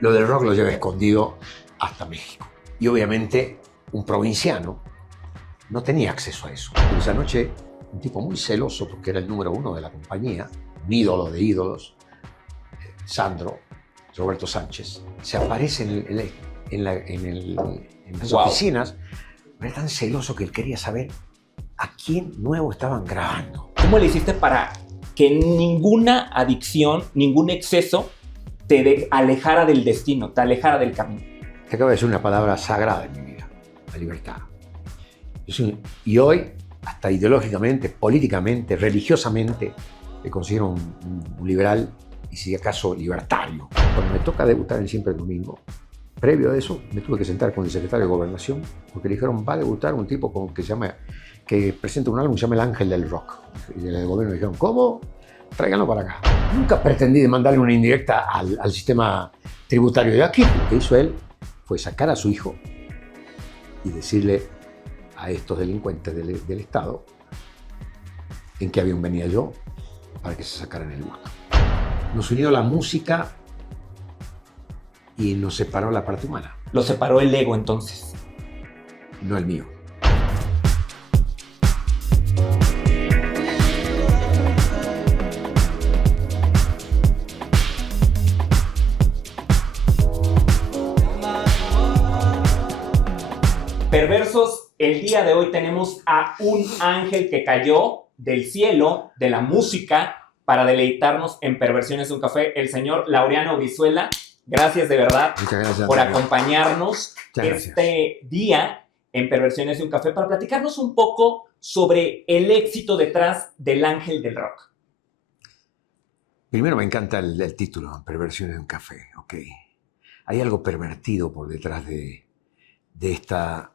lo del rock lo lleva escondido hasta México. Y obviamente un provinciano no tenía acceso a eso. Pero esa noche, un tipo muy celoso, porque era el número uno de la compañía, un ídolo de ídolos, Sandro, Roberto Sánchez, se aparece en las oficinas. Era tan celoso que él quería saber a quién nuevo estaban grabando. ¿Cómo le hiciste para que ninguna adicción, ningún exceso te alejara del destino, te alejara del camino? Te acabo de decir una palabra sagrada en mi vida, la libertad. Y hoy, hasta ideológicamente, políticamente, religiosamente, me considero un liberal y si acaso libertario. Cuando me toca debutar en Siempre el Domingo, previo a eso, me tuve que sentar con el secretario de Gobernación porque le dijeron, va a debutar un tipo que presenta un álbum que se llama El Ángel del Rock. Y del gobierno dijeron, ¿cómo? Tráiganlo para acá. Nunca pretendí mandarle una indirecta al sistema tributario de aquí. Lo que hizo él fue sacar a su hijo y decirle a estos delincuentes del Estado en qué avión venía yo para que se sacaran el gusto. Nos unió la música y nos separó la parte humana. Lo separó el ego entonces. No el mío. Perversos, el día de hoy tenemos a un ángel que cayó del cielo, de la música, para deleitarnos en Perversiones de un Café, el señor Laureano Brizuela. Gracias de verdad por acompañarnos este día en Perversiones de un Café para platicarnos un poco sobre el éxito detrás del ángel del rock. Primero me encanta el título, Perversiones de un Café. Okay. Hay algo pervertido por detrás de esta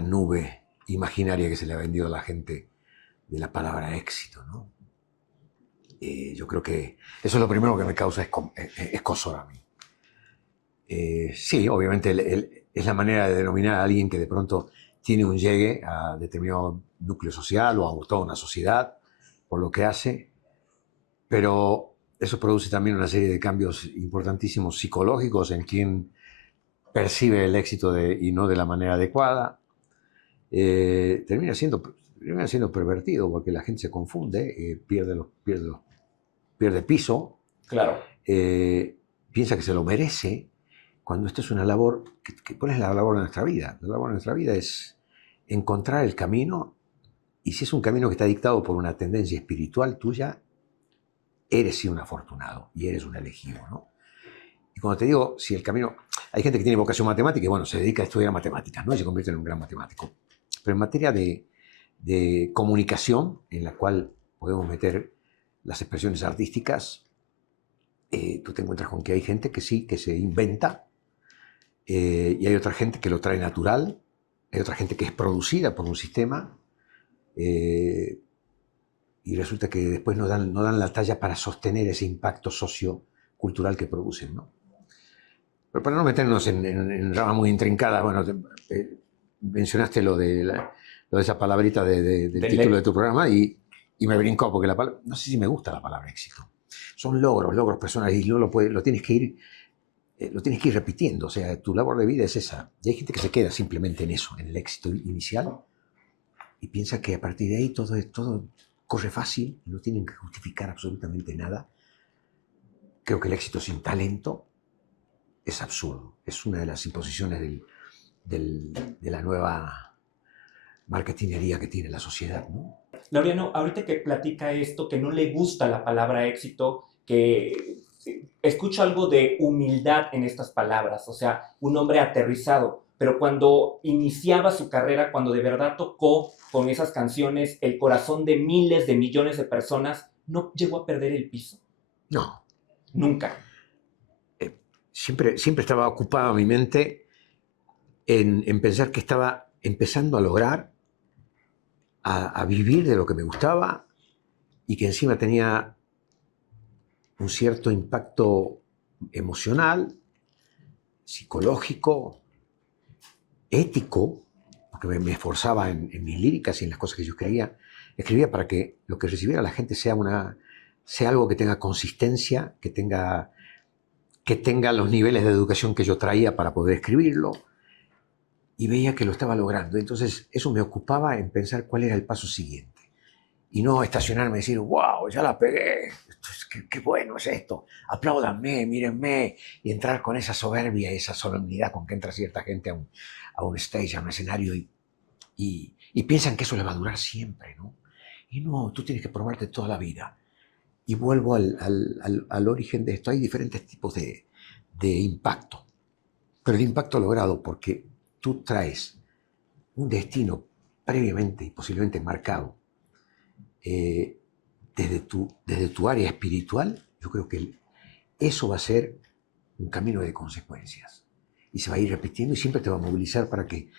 nube imaginaria que se le ha vendido a la gente de la palabra éxito, ¿no? Yo creo que eso es lo primero que me causa escozor a mí. Sí, obviamente es la manera de denominar a alguien que de pronto tiene un llegue a determinado núcleo social o a toda una sociedad por lo que hace, pero eso produce también una serie de cambios importantísimos psicológicos en quien percibe el éxito y no de la manera adecuada. Termina siendo pervertido porque la gente se confunde, pierde piso, claro. Piensa que se lo merece, cuando esto es una labor, ¿cuál es la labor de nuestra vida? La labor de nuestra vida es encontrar el camino, y si es un camino que está dictado por una tendencia espiritual tuya, eres sí un afortunado y eres un elegido, ¿no? Y cuando te digo, si el camino... Hay gente que tiene vocación matemática y bueno, se dedica a estudiar matemáticas, ¿no? Y se convierte en un gran matemático. Pero en materia de comunicación, en la cual podemos meter las expresiones artísticas, tú te encuentras con que hay gente que sí, que se inventa, y hay otra gente que lo trae natural, hay otra gente que es producida por un sistema, y resulta que después no dan la talla para sostener ese impacto sociocultural que producen, ¿no? Pero para no meternos en ramas muy intrincadas, bueno, mencionaste lo de esa palabrita del título de tu programa y me brincó porque no sé si me gusta la palabra éxito. Son logros personales y no lo tienes que ir repitiendo. O sea, tu labor de vida es esa. Y hay gente que se queda simplemente en eso, en el éxito inicial, y piensa que a partir de ahí todo corre fácil, no tienen que justificar absolutamente nada. Creo que el éxito sin talento es absurdo. Es una de las imposiciones de la nueva marketinería que tiene la sociedad, ¿no? Laureano, ahorita que platica esto, que no le gusta la palabra éxito, que escucho algo de humildad en estas palabras, o sea, un hombre aterrizado, pero cuando iniciaba su carrera, cuando de verdad tocó con esas canciones el corazón de miles de millones de personas, ¿no llegó a perder el piso? No. Nunca. Siempre estaba ocupada mi mente en pensar que estaba empezando a lograr a vivir de lo que me gustaba y que encima tenía un cierto impacto emocional, psicológico, ético, porque me esforzaba en mis líricas y en las cosas que yo escribía para que lo que recibiera la gente sea algo que tenga consistencia, que tenga que tenga los niveles de educación que yo traía para poder escribirlo, y veía que lo estaba logrando. Entonces eso me ocupaba en pensar cuál era el paso siguiente. Y no estacionarme y decir, wow, ya la pegué, qué bueno es esto, apláudanme, mírenme, y entrar con esa soberbia, esa solemnidad con que entra cierta gente a un stage, a un escenario, y piensan que eso le va a durar siempre, ¿no? Y no, tú tienes que probarte toda la vida. Y vuelvo al origen de esto. Hay diferentes tipos de impacto, pero el impacto logrado porque tú traes un destino previamente y posiblemente marcado, desde tu área espiritual. Yo creo que eso va a ser un camino de consecuencias y se va a ir repitiendo y siempre te va a movilizar para que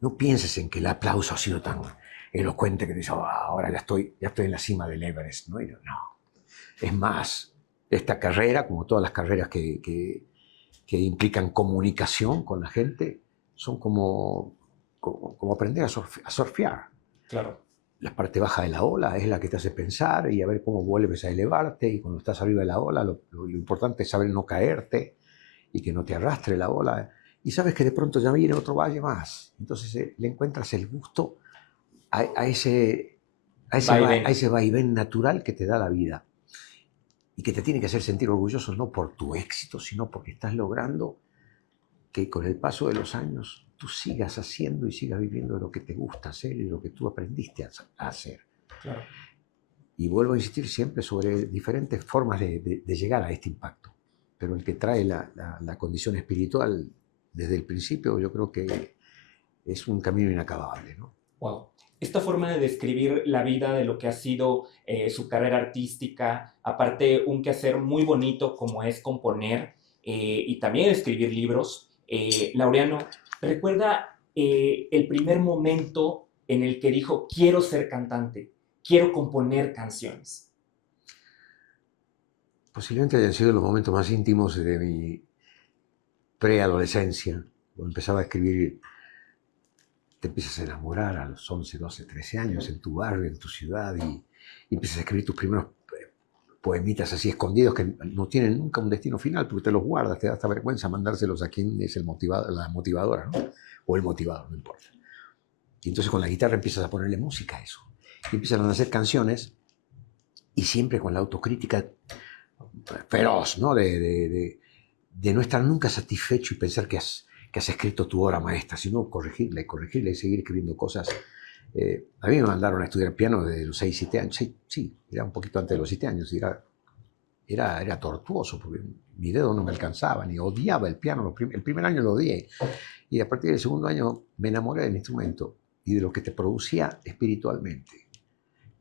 no pienses en que el aplauso ha sido tan elocuente que te dices, oh, ahora ya estoy en la cima del Everest. No, es más, esta carrera, como todas las carreras que implican comunicación con la gente, son como aprender a surfear. Claro. La parte baja de la ola es la que te hace pensar y a ver cómo vuelves a elevarte, y cuando estás arriba de la ola lo importante es saber no caerte y que no te arrastre la ola, y sabes que de pronto ya viene otro valle más. Entonces le encuentras el gusto a ese vaivén natural que te da la vida y que te tiene que hacer sentir orgulloso, no por tu éxito, sino porque estás logrando que con el paso de los años tú sigas haciendo y sigas viviendo lo que te gusta hacer y lo que tú aprendiste a hacer. Claro. Y vuelvo a insistir siempre sobre diferentes formas de llegar a este impacto. Pero el que trae la condición espiritual desde el principio, yo creo que es un camino inacabable, ¿no? Wow. Esta forma de describir la vida de lo que ha sido su carrera artística, aparte un quehacer muy bonito como es componer y también escribir libros. Laureano, ¿recuerda el primer momento en el que dijo, quiero ser cantante, quiero componer canciones? Posiblemente hayan sido los momentos más íntimos de mi preadolescencia, cuando empezaba a escribir. Te empiezas a enamorar a los 11, 12, 13 años en tu barrio, en tu ciudad, y empiezas a escribir tus primeros poemitas así escondidos que no tienen nunca un destino final, porque te los guardas, te da hasta vergüenza mandárselos a quien es la motivadora, ¿no? O el motivador, no importa. Y entonces con la guitarra empiezas a ponerle música a eso. Y empiezan a hacer canciones, y siempre con la autocrítica feroz, ¿no? De no estar nunca satisfecho y pensar que has escrito tu obra maestra, sino corregirla y seguir escribiendo cosas. A mí me mandaron a estudiar piano desde los 6, 7 años. Sí, era un poquito antes de los 7 años. Y era tortuoso, porque mi dedo no me alcanzaba, ni odiaba el piano. El primer año lo odié. Y a partir del segundo año me enamoré del instrumento y de lo que te producía espiritualmente.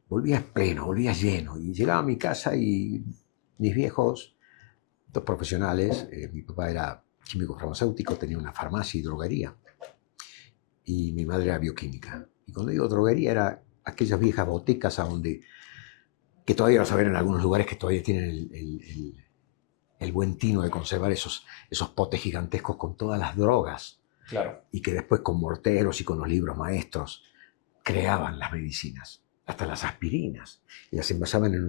Volvías pleno, volvías lleno. Y llegaba a mi casa y mis viejos, dos profesionales, mi papá era químico farmacéutico, tenía una farmacia y droguería, y mi madre era bioquímica. Y cuando digo droguería, era aquellas viejas botecas que todavía vas a ver en algunos lugares, que todavía tienen el buen tino de conservar esos potes gigantescos con todas las drogas. Claro. Y que después con morteros y con los libros maestros creaban las medicinas, hasta las aspirinas, y las envasaban en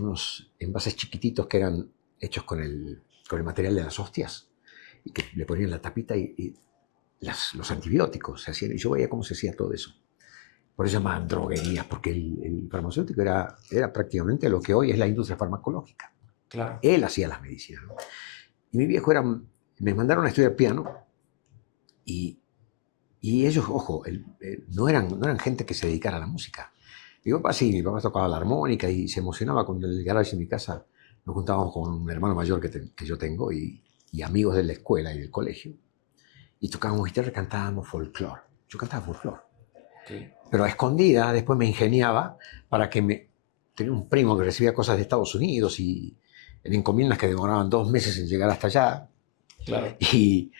unos envases chiquititos que eran hechos con el material de las hostias, y que le ponían la tapita y los antibióticos se hacían, y yo veía cómo se hacía todo eso. Por eso se llamaban droguerías, porque el farmacéutico era prácticamente lo que hoy es la industria farmacológica. Claro. Él hacía las medicinas, ¿no? Y mi viejo me mandaron a estudiar piano, y ellos, ojo, no eran gente que se dedicara a la música. Mi papá tocaba la armónica y se emocionaba con el garage en mi casa. Nos juntábamos con un hermano mayor que yo tengo y amigos de la escuela y del colegio. Y tocábamos guitarra y cantábamos folclore. Yo cantaba folclore. Okay. Pero a escondida después me ingeniaba para que tenía un primo que recibía cosas de Estados Unidos y en encomiendas que demoraban 2 meses en llegar hasta allá. Claro. Y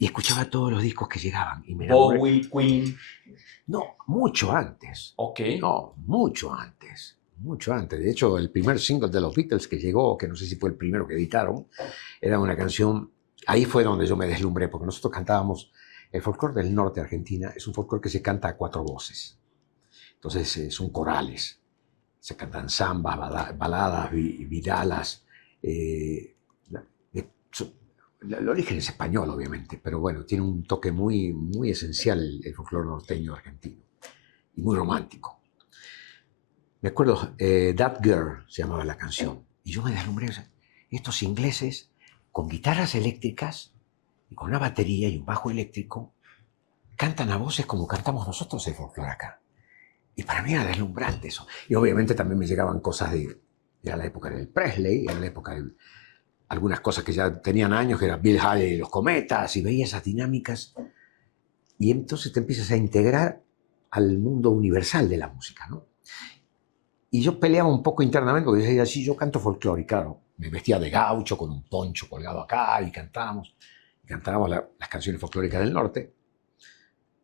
escuchaba todos los discos que llegaban. Y me enamoré. Bowie, Queen. No, mucho antes. Ok. No, mucho antes. Mucho antes. De hecho, el primer single de los Beatles que llegó, que no sé si fue el primero que editaron, era una canción. Ahí fue donde yo me deslumbré, porque nosotros cantábamos el folclore del norte de Argentina. Es un folclore que se canta a 4 voces. Entonces son corales. Se cantan zambas, baladas, vidalas. el origen es español, obviamente, pero bueno, tiene un toque muy, muy esencial el folclore norteño argentino y muy romántico. Me acuerdo, That Girl se llamaba la canción, y yo me deslumbré. O sea, estos ingleses con guitarras eléctricas y con una batería y un bajo eléctrico cantan a voces como cantamos nosotros el folclore acá. Y para mí era deslumbrante eso. Y obviamente también me llegaban cosas era la época del Presley, era la época de algunas cosas que ya tenían años, que era Bill Haley y los Cometas, y veía esas dinámicas. Y entonces te empiezas a integrar al mundo universal de la música, ¿no? Y yo peleaba un poco internamente porque decía, sí, yo canto folclore, y claro, me vestía de gaucho con un poncho colgado acá y cantábamos las canciones folclóricas del norte,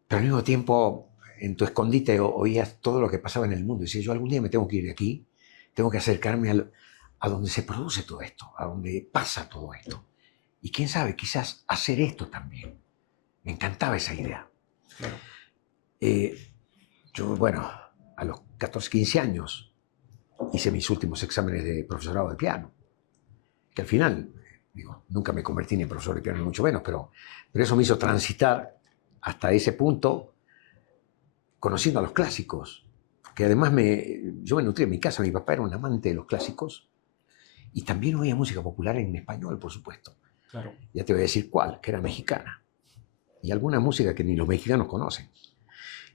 pero al mismo tiempo en tu escondite oías todo lo que pasaba en el mundo y decía, yo algún día me tengo que ir de aquí, tengo que acercarme a donde se produce todo esto, a donde pasa todo esto. Y quién sabe, quizás hacer esto también. Me encantaba esa idea. Claro. Yo, bueno, a los 14, 15 años hice mis últimos exámenes de profesorado de piano, que al final, digo, nunca me convertí ni en profesor de piano, ni mucho menos, pero eso me hizo transitar hasta ese punto conociendo a los clásicos, que además yo me nutrí en mi casa, mi papá era un amante de los clásicos, y también oía música popular en español, por supuesto. Claro. Ya te voy a decir cuál, que era mexicana, y alguna música que ni los mexicanos conocen.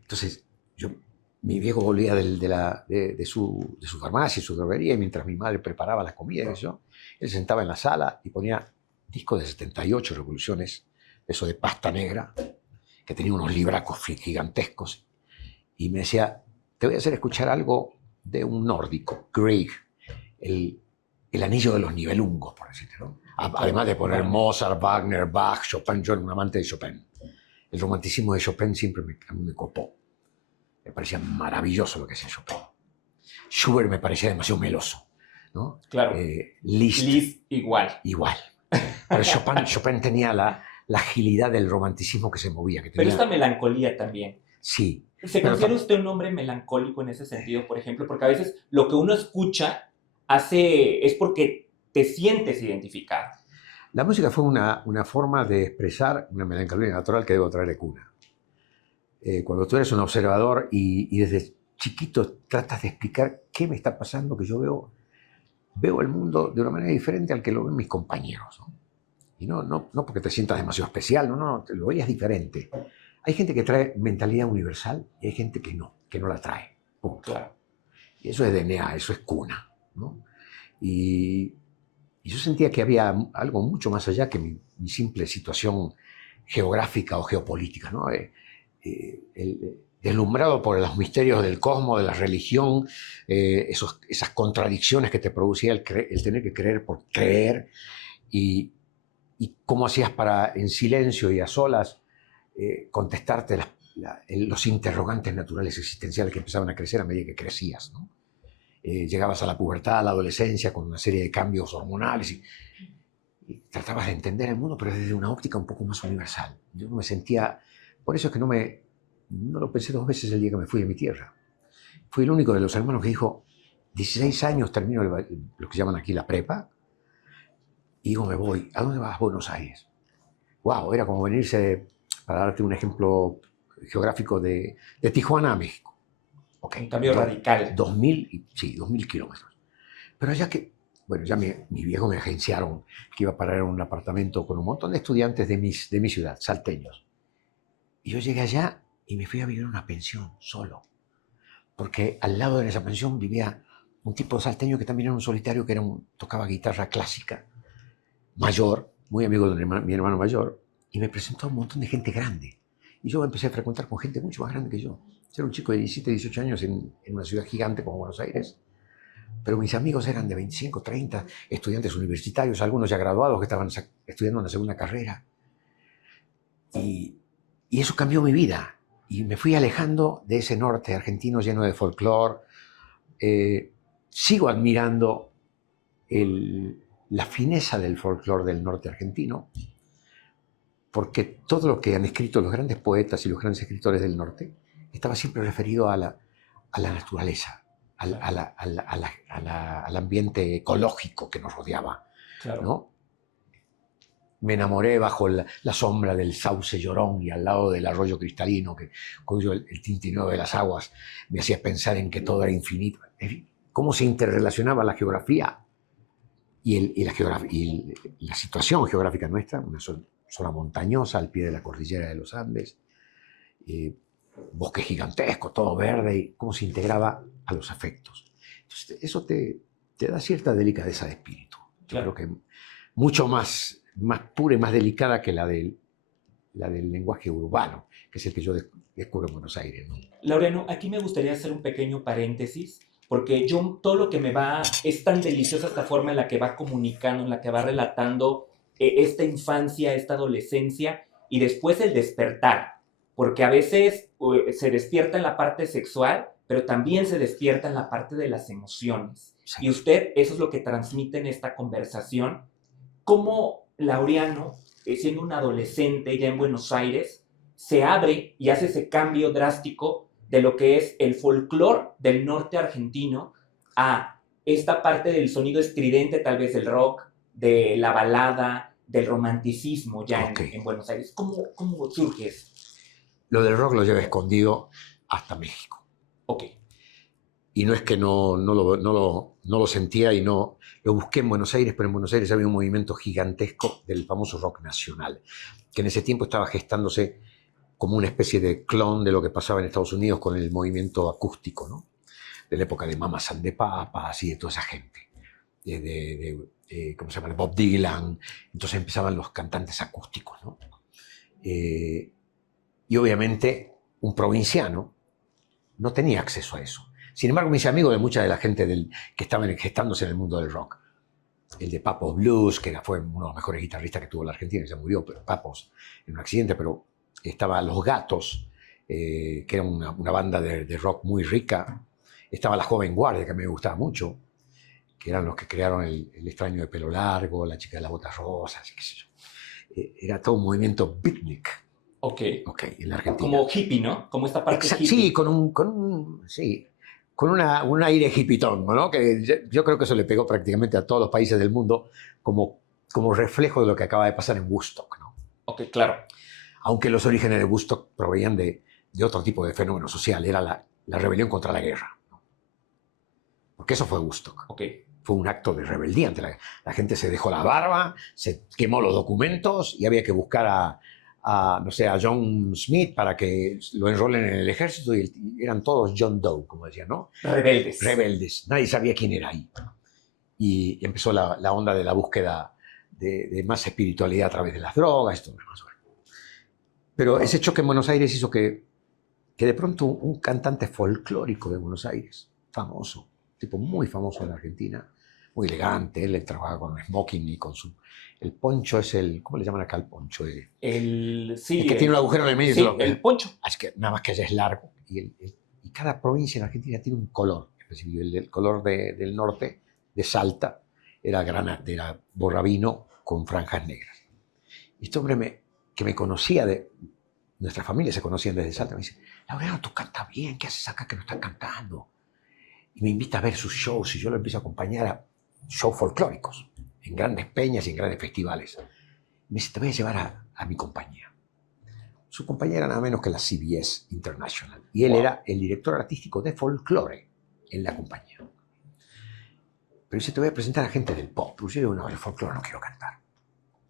Entonces, mi viejo volvía de su farmacia, su droguería, y mientras mi madre preparaba la comida, él sentaba en la sala y ponía discos de 78 revoluciones, eso de pasta negra, que tenía unos libracos gigantescos, y me decía, te voy a hacer escuchar algo de un nórdico, Grieg, el anillo de los nivelungos, por decirte, ¿no? Además de poner Mozart, Wagner, Bach, Chopin. Yo era un amante de Chopin. El romanticismo de Chopin siempre a mí me copó. Me parecía maravilloso lo que hacía Chopin. Schubert me parecía demasiado meloso, ¿no? Claro. Liszt igual. Igual. Pero Chopin tenía la agilidad del romanticismo que se movía. Que tenía... Pero esta melancolía también. Sí. ¿Se considera usted un hombre melancólico en ese sentido, por ejemplo? Porque a veces lo que uno escucha es porque te sientes identificado. La música fue una forma de expresar una melancolía natural que debo traer de cuna. Cuando tú eres un observador y desde chiquito tratas de explicar qué me está pasando, que yo veo el mundo de una manera diferente al que lo ven mis compañeros, ¿no? Y no porque te sientas demasiado especial, no, te lo veías diferente. Hay gente que trae mentalidad universal y hay gente que no la trae. Punto. Claro. Y eso es DNA, eso es cuna, ¿no? Y yo sentía que había algo mucho más allá que mi simple situación geográfica o geopolítica, ¿no? Deslumbrado por los misterios del cosmos, de la religión, esas contradicciones que te producía el tener que creer por creer, y cómo hacías para, en silencio y a solas, contestarte los interrogantes naturales existenciales que empezaban a crecer a medida que crecías, ¿no? Llegabas a la pubertad, a la adolescencia, con una serie de cambios hormonales y tratabas de entender el mundo, pero desde una óptica un poco más universal. Yo no me sentía... Por eso es que no lo pensé 2 veces el día que me fui de mi tierra. Fui el único de los hermanos que dijo, 16 años termino lo que llaman aquí la prepa, y digo, me voy. ¿A dónde vas? Buenos Aires. Wow, era como venirse, para darte un ejemplo geográfico, de Tijuana a México. Okay. Un cambio radical. 2000 kilómetros. Pero ya que, bueno, ya mi viejo me agenciaron que iba a parar en un apartamento con un montón de estudiantes de mi ciudad, salteños. Y yo llegué allá y me fui a vivir en una pensión, solo. Porque al lado de esa pensión vivía un tipo salteño que también era un solitario, que tocaba guitarra clásica, mayor, muy amigo de mi hermano mayor, y me presentó a un montón de gente grande. Y yo empecé a frecuentar con gente mucho más grande que yo. Yo era un chico de 17, 18 años en una ciudad gigante como Buenos Aires, pero mis amigos eran de 25, 30, estudiantes universitarios, algunos ya graduados que estaban estudiando una segunda carrera. Y eso cambió mi vida. Y me fui alejando de ese norte argentino lleno de folclore. Sigo admirando la fineza del folclore del norte argentino, porque todo lo que han escrito los grandes poetas y los grandes escritores del norte estaba siempre referido a la naturaleza, al ambiente ecológico que nos rodeaba, Claro. ¿no? me enamoré bajo la sombra del sauce llorón y al lado del arroyo cristalino, cuyo el tintineo de las aguas me hacía pensar en que todo era infinito. En fin, cómo se interrelacionaba la geografía y la situación geográfica nuestra, una zona montañosa al pie de la cordillera de los Andes, bosque gigantesco, todo verde, y cómo se integraba a los afectos. Entonces, eso te da cierta delicadeza de espíritu. Yo Claro. creo que mucho más pura y más delicada que la del lenguaje urbano, que es el que yo descubro en Buenos Aires, ¿no? Laureano, aquí me gustaría hacer un pequeño paréntesis, porque yo todo lo que me va, es tan deliciosa esta forma en la que va comunicando, en la que va relatando esta infancia, esta adolescencia, y después el despertar, porque a veces se despierta en la parte sexual, pero también se despierta en la parte de las emociones. Sí. Y usted, eso es lo que transmite en esta conversación. ¿Cómo Laureano, siendo un adolescente ya en Buenos Aires, se abre y hace ese cambio drástico de lo que es el folclore del norte argentino a esta parte del sonido estridente, tal vez del rock, de la balada, del romanticismo ya en Buenos Aires? ¿Cómo surge eso? Lo del rock lo lleva escondido hasta México. Ok. Y no es que no lo sentía y no lo busqué en Buenos Aires, pero en Buenos Aires había un movimiento gigantesco del famoso rock nacional, que en ese tiempo estaba gestándose como una especie de clon de lo que pasaba en Estados Unidos con el movimiento acústico, ¿no? De la época de Mamas and the Papas y de toda esa gente, ¿cómo se llama? De Bob Dylan. Entonces empezaban los cantantes acústicos, ¿no? Y obviamente un provinciano no tenía acceso a eso. Sin embargo, me hice amigo de mucha de la gente que estaban gestándose en el mundo del rock. El de Papos Blues, que fue uno de los mejores guitarristas que tuvo la Argentina, ya murió, pero Papos en un accidente, pero estaba Los Gatos, que era una banda de rock muy rica. Estaba La Joven Guardia, que a mí me gustaba mucho, que eran los que crearon el extraño de pelo largo, la chica de las botas rosas, qué sé yo. Era todo un movimiento beatnik. Ok. En la Argentina. Como hippie, ¿no? Como esta parte hippie. Sí, con un aire hippitón, ¿no? Que yo creo que eso le pegó prácticamente a todos los países del mundo como reflejo de lo que acaba de pasar en Woodstock, ¿no? Ok, claro. Aunque los orígenes de Woodstock provenían de otro tipo de fenómeno social, era la rebelión contra la guerra, ¿no? Porque eso fue Woodstock. Ok. Fue un acto de rebeldía ante la gente. Se dejó la barba, se quemó los documentos y había que buscar a John Smith para que lo enrolen en el ejército, y eran todos John Doe, como decían, ¿no? Rebeldes. Nadie sabía quién era ahí. Y empezó la onda de la búsqueda de más espiritualidad a través de las drogas y todo lo demás. Pero ese choque en Buenos Aires hizo que de pronto un cantante folclórico de Buenos Aires, famoso, tipo muy famoso en la Argentina, muy elegante, él trabajaba con un smoking y con el poncho es ¿cómo le llaman acá el poncho? Sí, el que tiene un agujero en el medio. Sí, el poncho. Así que nada más que allá es largo. Y cada provincia en Argentina tiene un color específico. El color del norte, de Salta, era granate, era borrabino con franjas negras. Y este hombre que me conocía, nuestra familia se conocían desde Salta, me dice: Laureano, tú cantas bien, ¿qué haces acá que no estás cantando? Y me invita a ver sus shows y yo lo empiezo a acompañar a shows folclóricos, en grandes peñas y en grandes festivales. Me dice: te voy a llevar a mi compañía. Su compañía era nada menos que la CBS International. Y él era el director artístico de folclore en la compañía. Pero dice: te voy a presentar a gente del pop. Pero yo digo: no, el folclore no quiero cantar.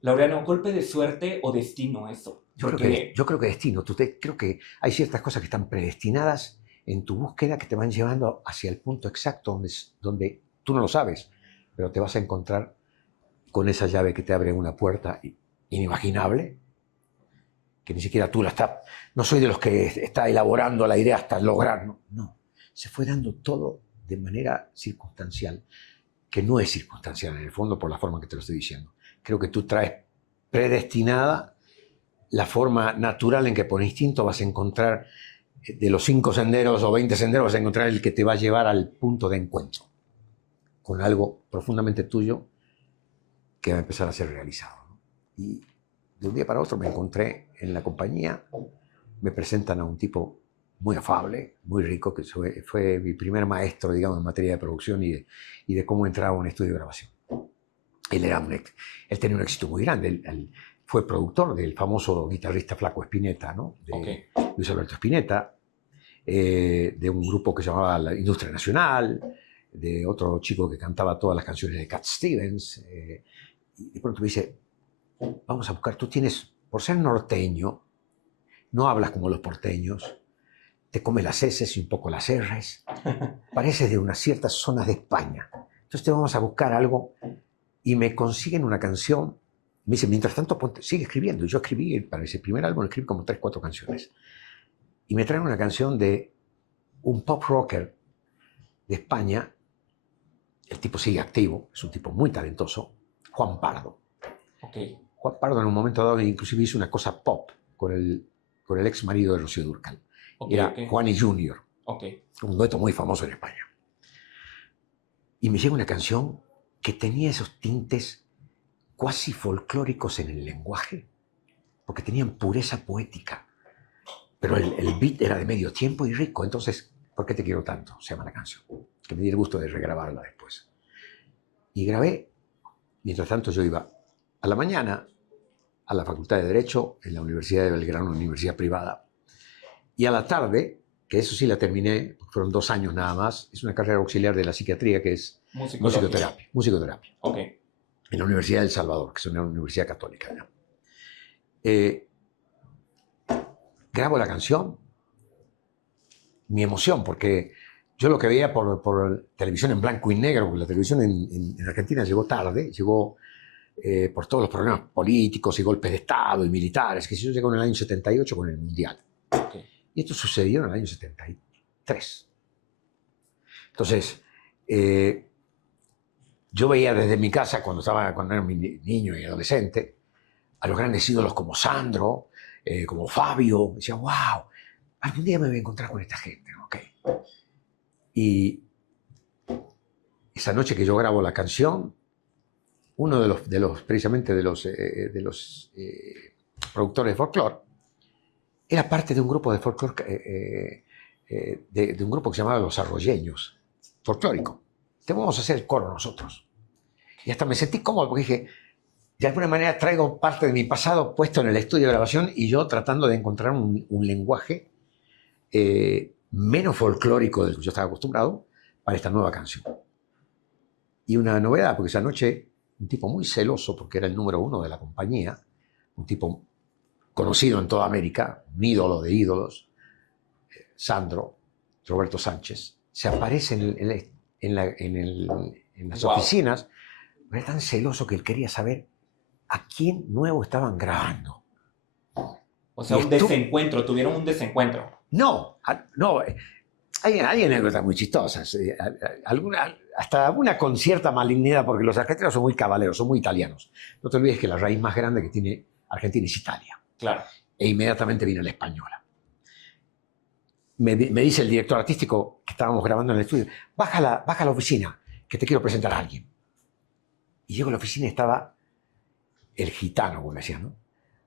Laureano, ¿golpe de suerte o destino eso? Yo creo que destino. Creo que hay ciertas cosas que están predestinadas en tu búsqueda que te van llevando hacia el punto exacto donde tú no lo sabes, pero te vas a encontrar con esa llave que te abre una puerta inimaginable, que ni siquiera tú la estás... No soy de los que está elaborando la idea hasta lograrlo. No, se fue dando todo de manera circunstancial, que no es circunstancial en el fondo por la forma que te lo estoy diciendo. Creo que tú traes predestinada la forma natural en que por instinto vas a encontrar, de los 5 senderos o 20 senderos, vas a encontrar el que te va a llevar al punto de encuentro con algo profundamente tuyo que va a empezar a ser realizado, ¿no? Y de un día para otro me encontré en la compañía, me presentan a un tipo muy afable, muy rico, que fue mi primer maestro, digamos, en materia de producción y de cómo entrar a un estudio de grabación. Él tenía un éxito muy grande. Él fue productor del famoso guitarrista Flaco Spinetta, ¿no? De Luis Alberto Spinetta, de un grupo que se llamaba La Industria Nacional, de otro chico que cantaba todas las canciones de Cat Stevens. Y de pronto me dice, vamos a buscar, tú tienes, por ser norteño, no hablas como los porteños, te comes las heces y un poco las R's, pareces de unas ciertas zonas de España. Entonces te vamos a buscar algo y me consiguen una canción. Me dice, mientras tanto, sigue escribiendo. Y yo escribí, para ese primer álbum, escribí como 3, 4 canciones. Y me traen una canción de un pop rocker de España. El tipo sigue activo, es un tipo muy talentoso, Juan Pardo. Juan Pardo en un momento dado inclusive hizo una cosa pop con el ex marido de Rocío Dúrcal. Era Juan y Junior. Un dueto muy famoso en España. Y me llega una canción que tenía esos tintes cuasi folclóricos en el lenguaje, porque tenían pureza poética. Pero el beat era de medio tiempo y rico. Entonces, ¿por qué te quiero tanto? Se llama la canción. Que me di el gusto de regrabarla después. Y grabé. Mientras tanto, yo iba a la mañana a la Facultad de Derecho en la Universidad de Belgrano, una universidad privada. Y a la tarde, que eso sí la terminé, fueron 2 años nada más, es una carrera auxiliar de la psiquiatría que es musicoterapia. En la Universidad del Salvador, que es una universidad católica. Grabo la canción, mi emoción, porque yo lo que veía por televisión en blanco y negro, porque la televisión en Argentina llegó tarde, llegó por todos los problemas políticos y golpes de Estado y militares, que si yo llegó en el año 78 con el Mundial. Y esto sucedió en el año 73. Entonces, yo veía desde mi casa, cuando era niño y adolescente, a los grandes ídolos como Sandro, como Fabio. Decía, wow, algún día me voy a encontrar con esta gente. Okay. Y esa noche que yo grabo la canción, uno de los productores de folclore era parte de un grupo de folclore, de un grupo que se llamaba Los Arroyeños, folclórico. Te vamos a hacer el coro nosotros. Y hasta me sentí cómodo porque dije, de alguna manera traigo parte de mi pasado puesto en el estudio de grabación y yo tratando de encontrar un lenguaje menos folclórico del que yo estaba acostumbrado para esta nueva canción. Y una novedad, porque esa noche un tipo muy celoso, porque era el número 1 de la compañía, un tipo conocido en toda América, un ídolo de ídolos, Sandro, Roberto Sánchez, se aparece en las oficinas. Era tan celoso que él quería saber a quién nuevo estaban grabando. O sea, desencuentro, tuvieron un desencuentro. No, hay anécdotas muy chistosas, hasta alguna con cierta malignidad, porque los argentinos son muy caballeros, son muy italianos. No te olvides que la raíz más grande que tiene Argentina es Italia. Claro. E inmediatamente vino la española. Me dice el director artístico que estábamos grabando en el estudio, baja a la oficina, que te quiero presentar a alguien. Y llego a la oficina y estaba el gitano, como le decían, ¿no?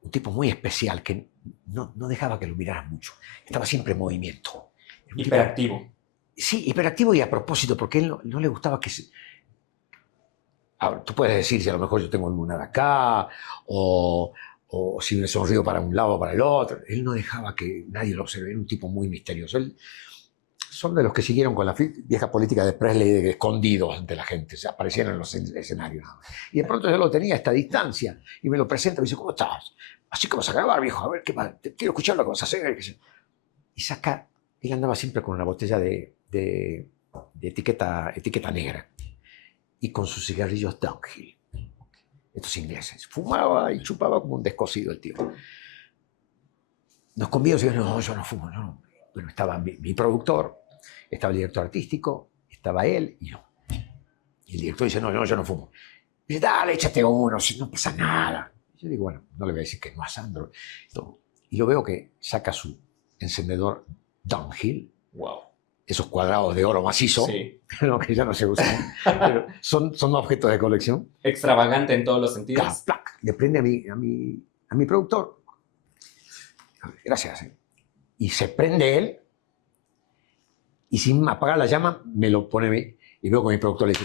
Un tipo muy especial que no dejaba que lo miraras mucho. Estaba siempre en movimiento. Hiperactivo. Sí, hiperactivo y a propósito, porque a él no le gustaba que Ahora, tú puedes decir si a lo mejor yo tengo un lunar acá, o si me sonrío para un lado o para el otro. Él no dejaba que nadie lo observe. Era un tipo muy misterioso. Son de los que siguieron con la vieja política de Presley de escondidos ante la gente. Se aparecían en los escenarios. Y de pronto yo lo tenía a esta distancia y me lo presenta y me dice, ¿cómo estás? Así que vas a grabar, viejo. A ver, ¿qué más? Quiero escuchar lo que vas a hacer. Y saca... Él andaba siempre con una botella de etiqueta negra y con sus cigarrillos Downhill. Estos ingleses. Fumaba y chupaba como un descosido el tío. Nos convido y yo, no, yo no fumo, no. Bueno, estaba mi productor, estaba el director artístico, estaba él y yo. Y el director dice, no, yo no fumo. Y dice, dale, échate uno, si no pasa nada. Y yo digo, bueno, no le voy a decir que no a Sandro. Y lo veo que saca su encendedor Downhill. Wow. Esos cuadrados de oro macizo, sí. No, que ya no se usan, pero son objetos de colección. Extravagante en todos los sentidos. ¡Plac! Le prende a mi productor. Gracias. Y se prende él, y sin apagar la llama, me lo pone a mí. Y veo que mi productor le dice,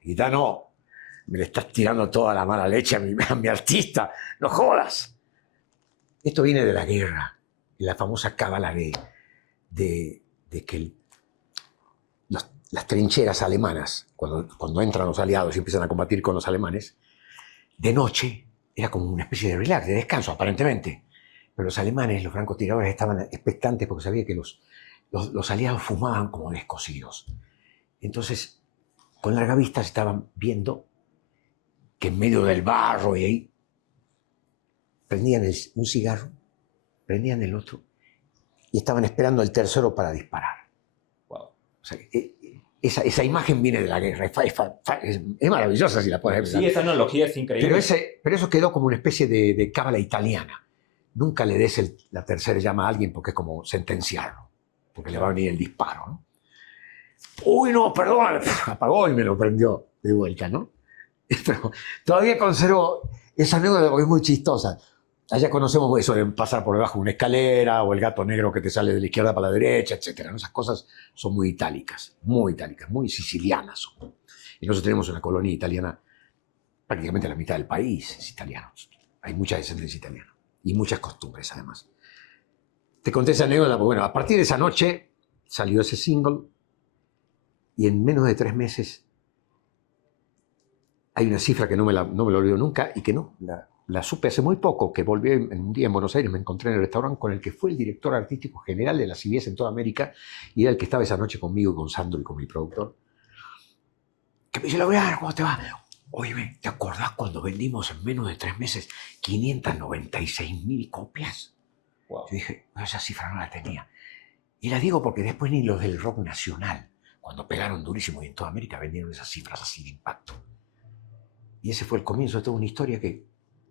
gitano, me le estás tirando toda la mala leche a mi artista, no jodas. Esto viene de la guerra, de la famosa cábala de que las trincheras alemanas, cuando entran los aliados y empiezan a combatir con los alemanes, de noche era como una especie de relax, de descanso, aparentemente. Pero los alemanes, los francotiradores, estaban expectantes porque sabían que los aliados fumaban como descosidos. Entonces, con larga vista se estaban viendo que en medio del barro y ahí prendían un cigarro, prendían el otro y estaban esperando el tercero para disparar. Wow. O sea, esa imagen viene de la guerra, es maravillosa si la puedes ver. Sí, esa analogía es increíble. Pero eso quedó como una especie de cábala italiana. Nunca le des la tercera llama a alguien porque es como sentenciarlo, porque le va a venir el disparo, ¿no? Uy, no, perdón, apagó y me lo prendió de vuelta, ¿no? Pero todavía conservo esa anécdota porque es muy chistosa. Allá conocemos eso de pasar por debajo de una escalera o el gato negro que te sale de la izquierda para la derecha, etc. ¿no? Esas cosas son muy itálicas, muy sicilianas. Y nosotros tenemos una colonia italiana, prácticamente la mitad del país es italiano. Hay mucha descendencia italiana y muchas costumbres además. Te conté esa anécdota, porque bueno, a partir de esa noche salió ese single y en menos de 3 meses hay una cifra que no me la olvido nunca y que no la supe hace muy poco, que volví en un día en Buenos Aires, me encontré en el restaurante con el que fue el director artístico general de la CBS en toda América y era el que estaba esa noche conmigo, con Sandro y con mi productor. Que me dice, Laureano, ¿cómo te va? Oye, ¿te acordás cuando vendimos en menos de 3 meses 596.000 copias? Wow. Yo dije, esa cifra no la tenía. Y la digo porque después ni los del rock nacional, cuando pegaron durísimo y en toda América vendieron esas cifras así de impacto. Y ese fue el comienzo de toda una historia que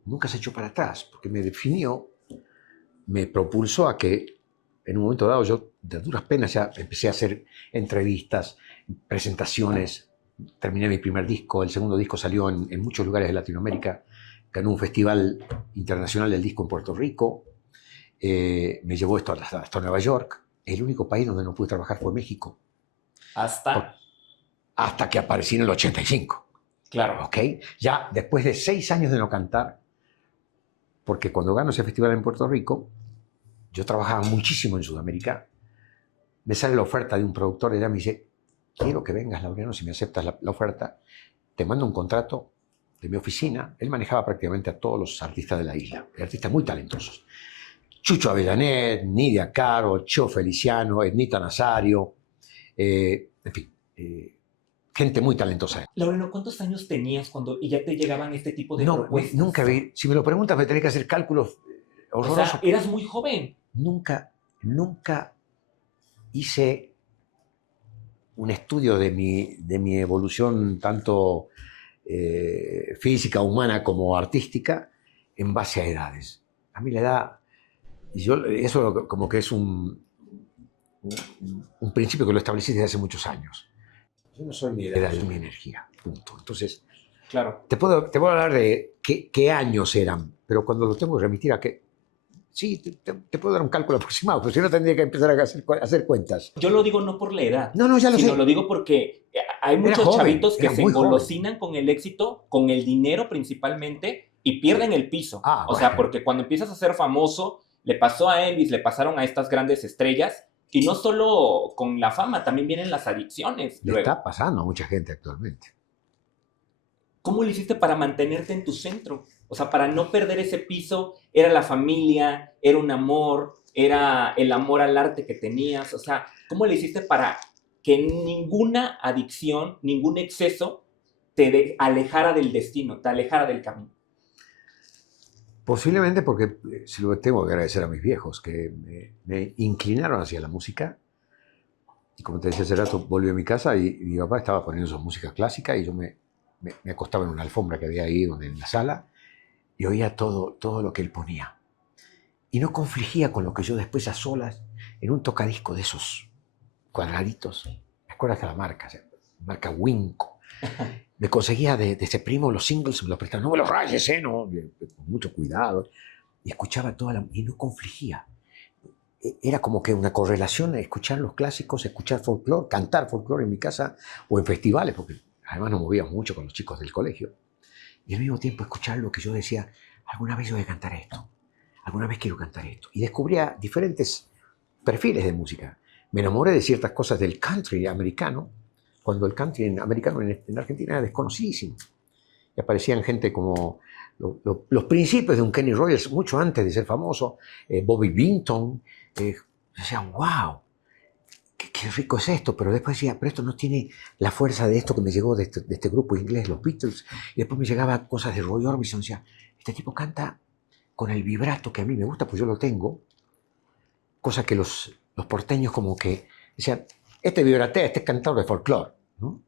nunca se echó para atrás, porque me definió, me propulsó a que en un momento dado yo de duras penas ya empecé a hacer entrevistas, presentaciones, terminé mi primer disco, el segundo disco salió en muchos lugares de Latinoamérica, ganó un festival internacional del disco en Puerto Rico, me llevó esto hasta Nueva York, el único país donde no pude trabajar fue México. Hasta que aparecí en el 85. Claro. ¿Ok? Ya después de 6 años de no cantar, porque cuando gano ese festival en Puerto Rico, yo trabajaba muchísimo en Sudamérica, me sale la oferta de un productor y ella me dice, quiero que vengas, Laureano, si me aceptas la oferta, te mando un contrato de mi oficina. Él manejaba prácticamente a todos los artistas de la isla, artistas muy talentosos. Chucho Avellanet, Nidia Caro, Cheo Feliciano, Ednita Nazario, en fin, gente muy talentosa. Laureano, ¿cuántos años tenías cuando ya te llegaban este tipo de propuestas? Nunca vi. Si me lo preguntas, me tenés que hacer cálculos horrorosos. O sea, eras muy joven. Nunca hice un estudio de mi evolución tanto física, humana como artística en base a edades. A mí la edad, eso como que es un principio que lo establecí desde hace muchos años. Yo no soy mi edad, soy mi energía, punto. Entonces, claro. te puedo hablar de qué años eran, pero cuando lo tengo que remitir a qué... Sí, te puedo dar un cálculo aproximado, pero si no tendría que empezar a hacer cuentas. Yo lo digo no por la edad, no, ya lo sino sé. lo digo porque hay muchos chavitos que se engolosinan con el éxito, con el dinero principalmente, y pierden el piso. O sea, porque cuando empiezas a ser famoso, le pasó a Elvis, le pasaron a estas grandes estrellas, y no solo con la fama, también vienen las adicciones. Le está pasando a mucha gente actualmente. ¿Cómo lo hiciste para mantenerte en tu centro? O sea, para no perder ese piso, era la familia, era un amor, era el amor al arte que tenías. O sea, ¿cómo le hiciste para que ninguna adicción, ningún exceso te alejara del destino, te alejara del camino? Posiblemente porque se lo tengo que agradecer a mis viejos, que me inclinaron hacia la música. Y como te decía hace rato, volví a mi casa y mi papá estaba poniendo su música clásica y yo me acostaba en una alfombra que había ahí en la sala y oía todo lo que él ponía. Y no confligía con lo que yo después a solas, en un tocadisco de esos cuadraditos, me acuerdo hasta la marca Winco, me conseguía de ese primo los singles, me los prestaba, no me los rayes, no, con mucho cuidado, y escuchaba y no confligía. Era como que una correlación escuchar los clásicos, escuchar folclore, cantar folclore en mi casa o en festivales, porque además nos movíamos mucho con los chicos del colegio. y al mismo tiempo escuchar lo que yo decía, alguna vez yo voy a cantar esto, alguna vez quiero cantar esto. Y descubría diferentes perfiles de música. Me enamoré de ciertas cosas del country americano, cuando el country americano en Argentina era desconocidísimo. Y aparecían gente como los principios de un Kenny Rogers, mucho antes de ser famoso, Bobby Binton. Decía, wow, qué rico es esto, pero después decía, pero esto no tiene la fuerza de esto que me llegó de este grupo inglés, los Beatles, y después me llegaba cosas de Roy Orbison, decía, este tipo canta con el vibrato que a mí me gusta, pues yo lo tengo, cosa que los porteños como que decían, este vibratea, este es cantador de folclore, ¿no?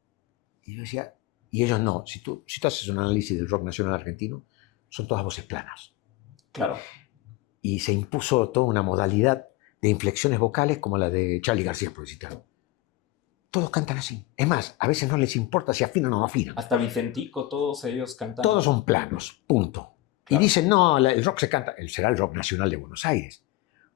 Y yo decía, y ellos no, si tú haces un análisis del rock nacional argentino, son todas voces planas. Claro. Y se impuso toda una modalidad de inflexiones vocales como la de Charly García, por citarlo. Todos cantan así. Es más, a veces no les importa si afinan o no afinan. Hasta Vicentico, todos ellos cantan. Todos son planos, punto. Claro. Y dicen, no, el rock se canta, será el rock nacional de Buenos Aires.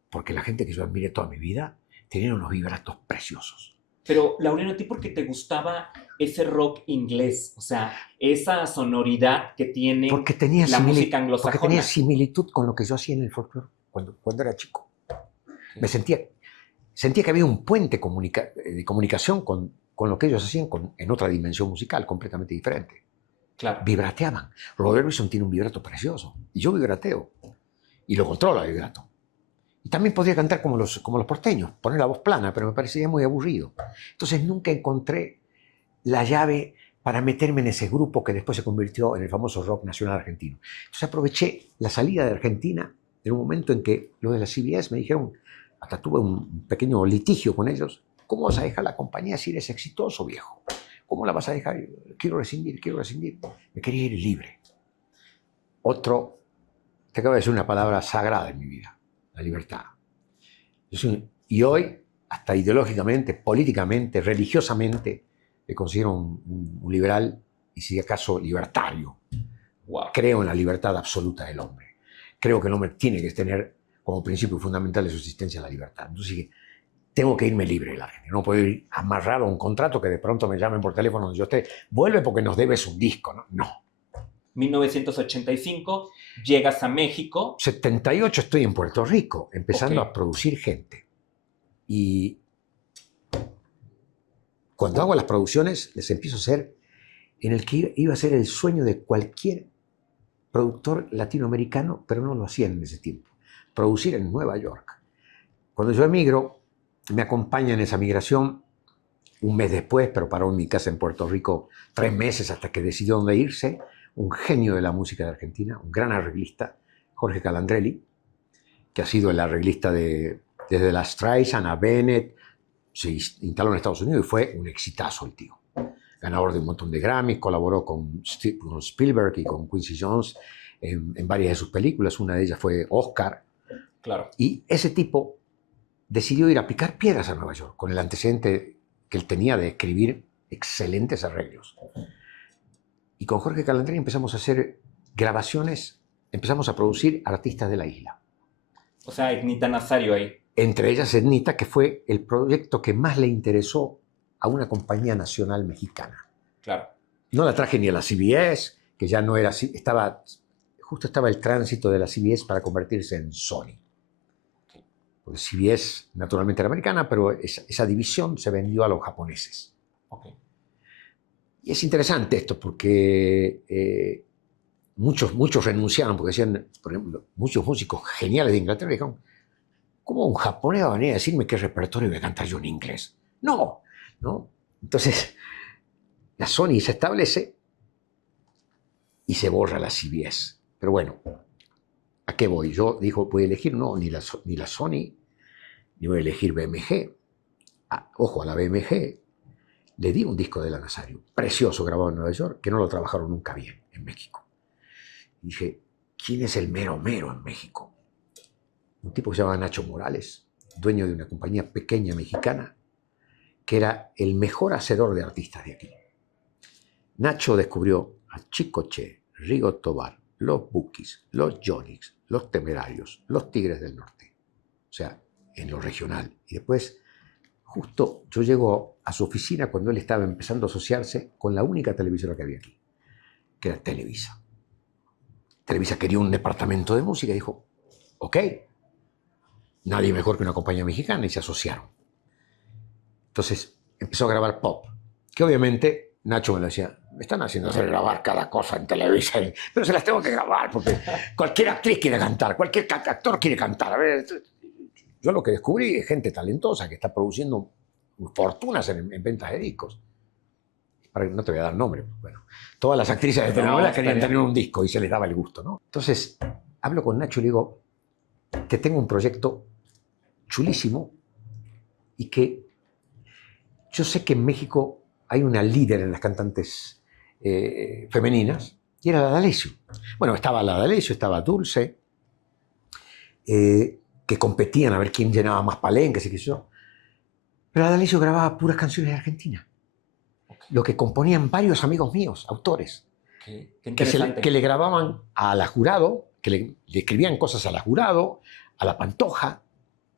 Porque la gente que yo admiré toda mi vida tenía unos vibratos preciosos. Pero, Laureano, ¿a ti por qué te gustaba ese rock inglés? O sea, esa sonoridad que tiene la música anglosajona. Porque tenía similitud con lo que yo hacía en el folclore cuando era chico. Okay. Me sentía que había un puente de comunicación con lo que ellos hacían en otra dimensión musical completamente diferente. Claro. Vibrateaban. Robert Orbison tiene un vibrato precioso. Y yo vibrateo. Y lo controlo el vibrato. Y también podría cantar como los porteños, poner la voz plana, pero me parecía muy aburrido. Entonces nunca encontré la llave para meterme en ese grupo que después se convirtió en el famoso rock nacional argentino. Entonces aproveché la salida de Argentina en un momento en que los de la CBS me dijeron, hasta tuve un pequeño litigio con ellos, ¿cómo vas a dejar la compañía si eres exitoso, viejo? ¿Cómo la vas a dejar? Quiero rescindir. Me quería ir libre. Te acabo de decir una palabra sagrada en mi vida, la libertad. Y hoy, hasta ideológicamente, políticamente, religiosamente, me considero un liberal y, si acaso, libertario. Wow. Creo en la libertad absoluta del hombre. Creo que el hombre tiene que tener como principio fundamental de su existencia la libertad. Entonces, tengo que irme libre de la Argentina. No puedo ir amarrado a un contrato que de pronto me llamen por teléfono y yo vuelve porque nos debes un disco. No. 1985, llegas a México. 78 estoy en Puerto Rico, empezando a producir gente. Y cuando hago las producciones, les empiezo a hacer en el que iba a ser el sueño de cualquier productor latinoamericano, pero no lo hacían en ese tiempo. Producir en Nueva York. Cuando yo emigro, me acompaña en esa migración un mes después, pero paró en mi casa en Puerto Rico 3 meses hasta que decidió dónde irse, un genio de la música de Argentina, un gran arreglista, Jorge Calandrelli, que ha sido el arreglista desde la Streisand a Bennett, se instaló en Estados Unidos y fue un exitazo el tío. Ganador de un montón de Grammys, colaboró con Spielberg y con Quincy Jones en varias de sus películas, una de ellas fue Oscar. Claro. Y ese tipo decidió ir a picar piedras a Nueva York, con el antecedente que él tenía de escribir excelentes arreglos. Y con Jorge Calandrelli empezamos a hacer grabaciones, empezamos a producir artistas de la isla. O sea, Etnita Nazario ahí. Entre ellas Etnita, que fue el proyecto que más le interesó a una compañía nacional mexicana. Claro. No la traje ni a la CBS, que ya no era así, justo estaba el tránsito de la CBS para convertirse en Sony. Porque CBS naturalmente era americana, pero esa división se vendió a los japoneses. Okay. Y es interesante esto porque muchos renunciaron, porque decían, por ejemplo, muchos músicos geniales de Inglaterra dijeron, ¿cómo un japonés va a venir a decirme qué repertorio voy a cantar yo en inglés? No. Entonces, la Sony se establece y se borra la CBS. Pero bueno, ¿a qué voy? Yo voy a elegir, no, ni la Sony, ni voy a elegir BMG. Ojo, a la BMG le di un disco de la Nazario, precioso, grabado en Nueva York, que no lo trabajaron nunca bien en México. Y dije, ¿quién es el mero mero en México? Un tipo que se llama Nacho Morales, dueño de una compañía pequeña mexicana, que era el mejor hacedor de artistas de aquí. Nacho descubrió a Chico Che, Rigo Tobar, los Bukis, los Yonix, los Temerarios, los Tigres del Norte. O sea, en lo regional. Y después, justo yo llego a su oficina cuando él estaba empezando a asociarse con la única televisora que había aquí, que era Televisa. Televisa quería un departamento de música y dijo, ok, nadie mejor que una compañía mexicana, y se asociaron. Entonces empezó a grabar pop, que obviamente Nacho me lo decía, me están haciendo hacer grabar cada cosa en Televisa, pero se las tengo que grabar porque cualquier actriz quiere cantar, cualquier actor quiere cantar. A ver, yo lo que descubrí es gente talentosa que está produciendo fortunas en ventas de discos. No te voy a dar nombre, bueno, todas las actrices de telenovela querían tener un disco y se les daba el gusto, ¿no? Entonces hablo con Nacho y le digo que tengo un proyecto chulísimo y que yo sé que en México hay una líder en las cantantes femeninas, y era la D'Alessio. Bueno, estaba la D'Alessio, estaba Dulce, que competían a ver quién llenaba más palenques y qué sé yo. Pero la D'Alessio grababa puras canciones de Argentina. Lo que componían varios amigos míos, autores, que le grababan a la Jurado, que le escribían cosas a la Jurado, a la Pantoja,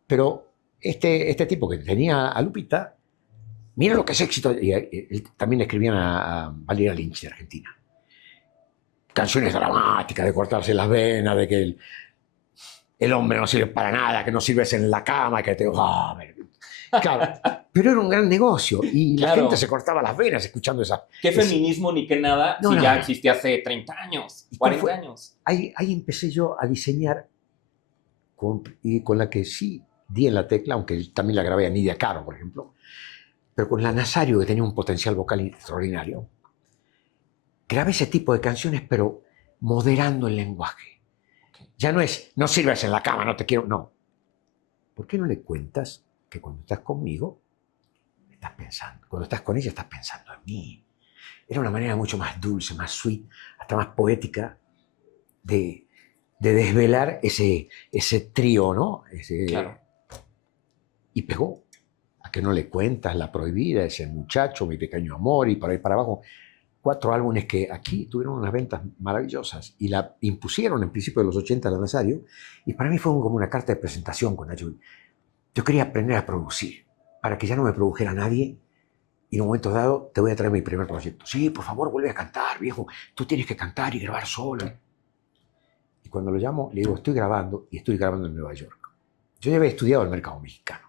pero este tipo que tenía a Lupita, mira lo que es éxito. Y él también le escribían a Valeria Lynch de Argentina. Canciones dramáticas, de cortarse las venas, de que el hombre no sirve para nada, que no sirves en la cama, que te... Claro, pero era un gran negocio y la gente se cortaba las venas escuchando esa... ¿Qué feminismo ni qué nada si ya existía hace 30 años, 40 años? Ahí empecé yo a diseñar y con la que sí di en la tecla, aunque también la grabé a Nidia Caro, por ejemplo, pero con la Nazario, que tenía un potencial vocal extraordinario. Grabé ese tipo de canciones, pero moderando el lenguaje. Ya no es, no sirves en la cama, no te quiero, no. ¿Por qué no le cuentas que cuando estás conmigo, estás pensando, cuando estás con ella, estás pensando en mí? Era una manera mucho más dulce, más sweet, hasta más poética de desvelar ese trío, ¿no? Claro. Y pegó. A que no le cuentas, La Prohibida, Ese Muchacho, Mi Pequeño Amor, y por ahí para abajo. 4 álbumes que aquí tuvieron unas ventas maravillosas y la impusieron en principio de los 80 a la Nazario, y para mí fue como una carta de presentación con Nacho. Yo quería aprender a producir, para que ya no me produjera nadie, y en un momento dado te voy a traer mi primer proyecto. Sí, por favor, vuelve a cantar, viejo, tú tienes que cantar y grabar solo. Y cuando lo llamo, le digo, estoy grabando, y estoy grabando en Nueva York. Yo ya había estudiado el mercado mexicano.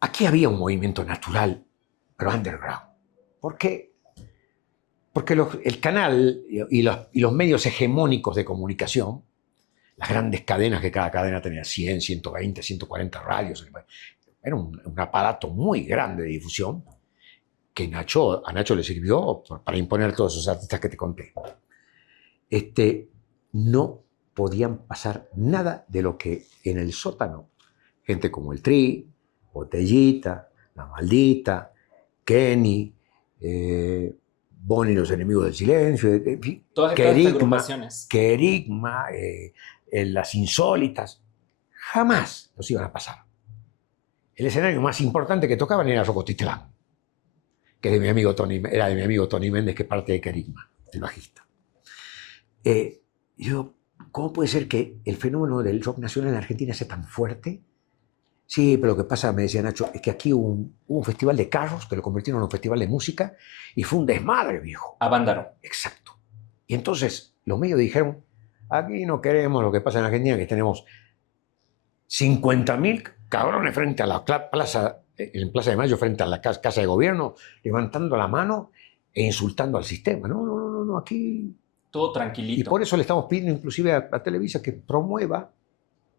Aquí había un movimiento natural, pero underground. ¿Por qué? Porque el canal y los medios hegemónicos de comunicación, las grandes cadenas, que cada cadena tenía 100, 120, 140 radios, era un aparato muy grande de difusión que a Nacho le sirvió para imponer todos esos artistas que te conté. No podían pasar nada de lo que en el sótano, gente como el Tri, Botellita, La Maldita, Kenny, Bonnie y los Enemigos del Silencio, todas estas agrupaciones. Kerigma, Las Insólitas, jamás los iban a pasar. El escenario más importante que tocaban era Rocotitlán, que era de mi amigo Tony Méndez, que es parte de Kerigma, el bajista. Yo, ¿cómo puede ser que el fenómeno del rock nacional en Argentina sea tan fuerte? Sí, pero lo que pasa, me decía Nacho, es que aquí hubo un festival de carros que lo convirtieron en un festival de música y fue un desmadre, viejo. Avándaro. Exacto. Y entonces los medios dijeron, aquí no queremos lo que pasa en Argentina, que tenemos 50.000 cabrones frente a la plaza, en Plaza de Mayo, frente a la casa de gobierno, levantando la mano e insultando al sistema. No, aquí... Todo tranquilito. Y por eso le estamos pidiendo inclusive a Televisa que promueva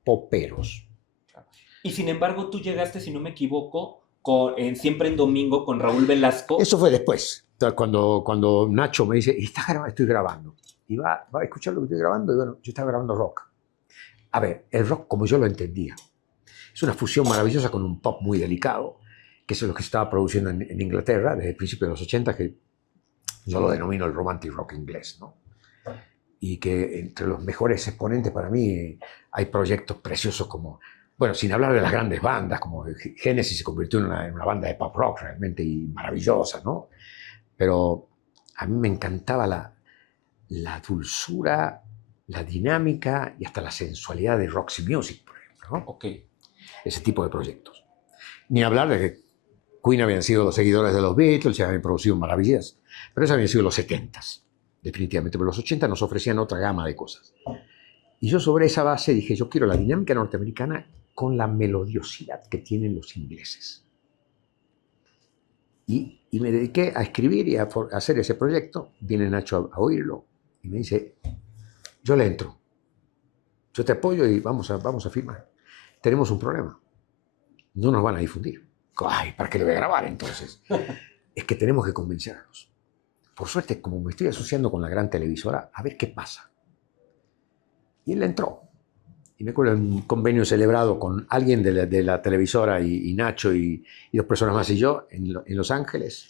poperos. Y sin embargo, tú llegaste, si no me equivoco, Siempre en Domingo con Raúl Velasco. Eso fue después, cuando Nacho me dice, estoy grabando. Y va a escuchar lo que estoy grabando, y bueno, yo estaba grabando rock. A ver, el rock como yo lo entendía. Es una fusión maravillosa con un pop muy delicado, que es lo que se estaba produciendo en Inglaterra desde el principio de los 80, que yo lo denomino el romantic rock inglés, ¿no? Y que entre los mejores exponentes para mí hay proyectos preciosos como... Bueno, sin hablar de las grandes bandas, como Genesis se convirtió en una banda de pop rock realmente maravillosa, ¿no? Pero a mí me encantaba la dulzura, la dinámica y hasta la sensualidad de Roxy Music, por ejemplo, ¿no? Ok. Ese tipo de proyectos. Ni hablar de que Queen habían sido los seguidores de los Beatles, se habían producido maravillas, pero eso habían sido los 70s. definitivamente, pero los 80 nos ofrecían otra gama de cosas. Y yo sobre esa base dije, yo quiero la dinámica norteamericana con la melodiosidad que tienen los ingleses. Y me dediqué a escribir y a hacer ese proyecto. Viene Nacho a oírlo y me dice, yo le entro, yo te apoyo y vamos a firmar. Tenemos un problema, no nos van a difundir. Ay, ¿para qué lo voy a grabar entonces? Es que tenemos que convencerlos. Por suerte, como me estoy asociando con la gran televisora, a ver qué pasa. Y él entró. Y me acuerdo de un convenio celebrado con alguien de la televisora y Nacho y 2 personas más y yo en Los Ángeles.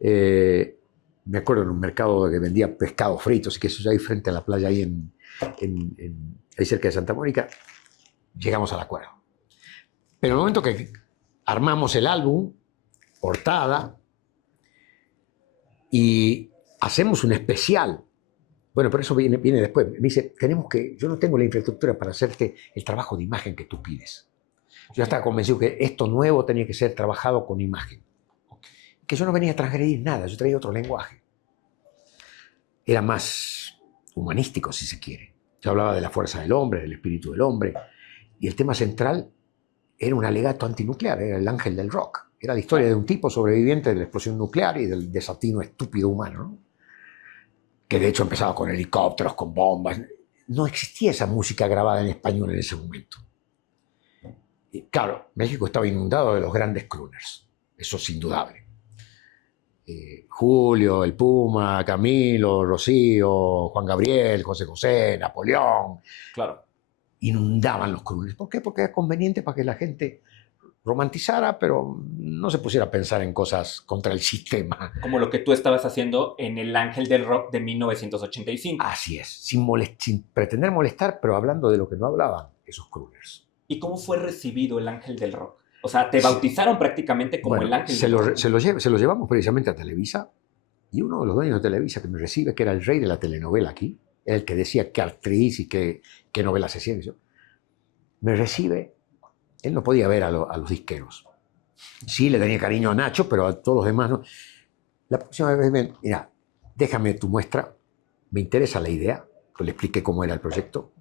Me acuerdo en un mercado que vendía pescados fritos y que eso ahí frente a la playa, ahí ahí cerca de Santa Mónica. Llegamos al acuerdo. Pero en el momento que armamos el álbum, portada, y hacemos un especial. Bueno, pero eso viene después. Me dice, yo no tengo la infraestructura para hacerte el trabajo de imagen que tú pides. Yo estaba convencido que esto nuevo tenía que ser trabajado con imagen. Que yo no venía a transgredir nada, yo traía otro lenguaje. Era más humanístico, si se quiere. Yo hablaba de la fuerza del hombre, del espíritu del hombre. Y el tema central era un alegato antinuclear, era el ángel del rock. Era la historia de un tipo sobreviviente de la explosión nuclear y del desatino estúpido humano, ¿no? Que de hecho empezaba con helicópteros, con bombas. No existía esa música grabada en español en ese momento. Y claro, México estaba inundado de los grandes crooners, eso es indudable. Julio, el Puma, Camilo, Rocío, Juan Gabriel, José José, Napoleón. Claro. Inundaban los crooners. ¿Por qué? Porque era conveniente para que la gente romantizara, pero no se pusiera a pensar en cosas contra el sistema. Como lo que tú estabas haciendo en El Ángel del Rock de 1985. Así es, sin pretender molestar, pero hablando de lo que no hablaban esos crooners. ¿Y cómo fue recibido El Ángel del Rock? O sea, te bautizaron prácticamente como El Ángel del Rock. Se lo llevamos precisamente a Televisa, y uno de los dueños de Televisa que me recibe, que era el rey de la telenovela aquí, era el que decía qué actriz y qué novela se hacía, me recibe. Él no podía ver a los disqueros. Sí, le tenía cariño a Nacho, pero a todos los demás no. La próxima vez, mira, déjame tu muestra, me interesa la idea, pues le expliqué cómo era el proyecto.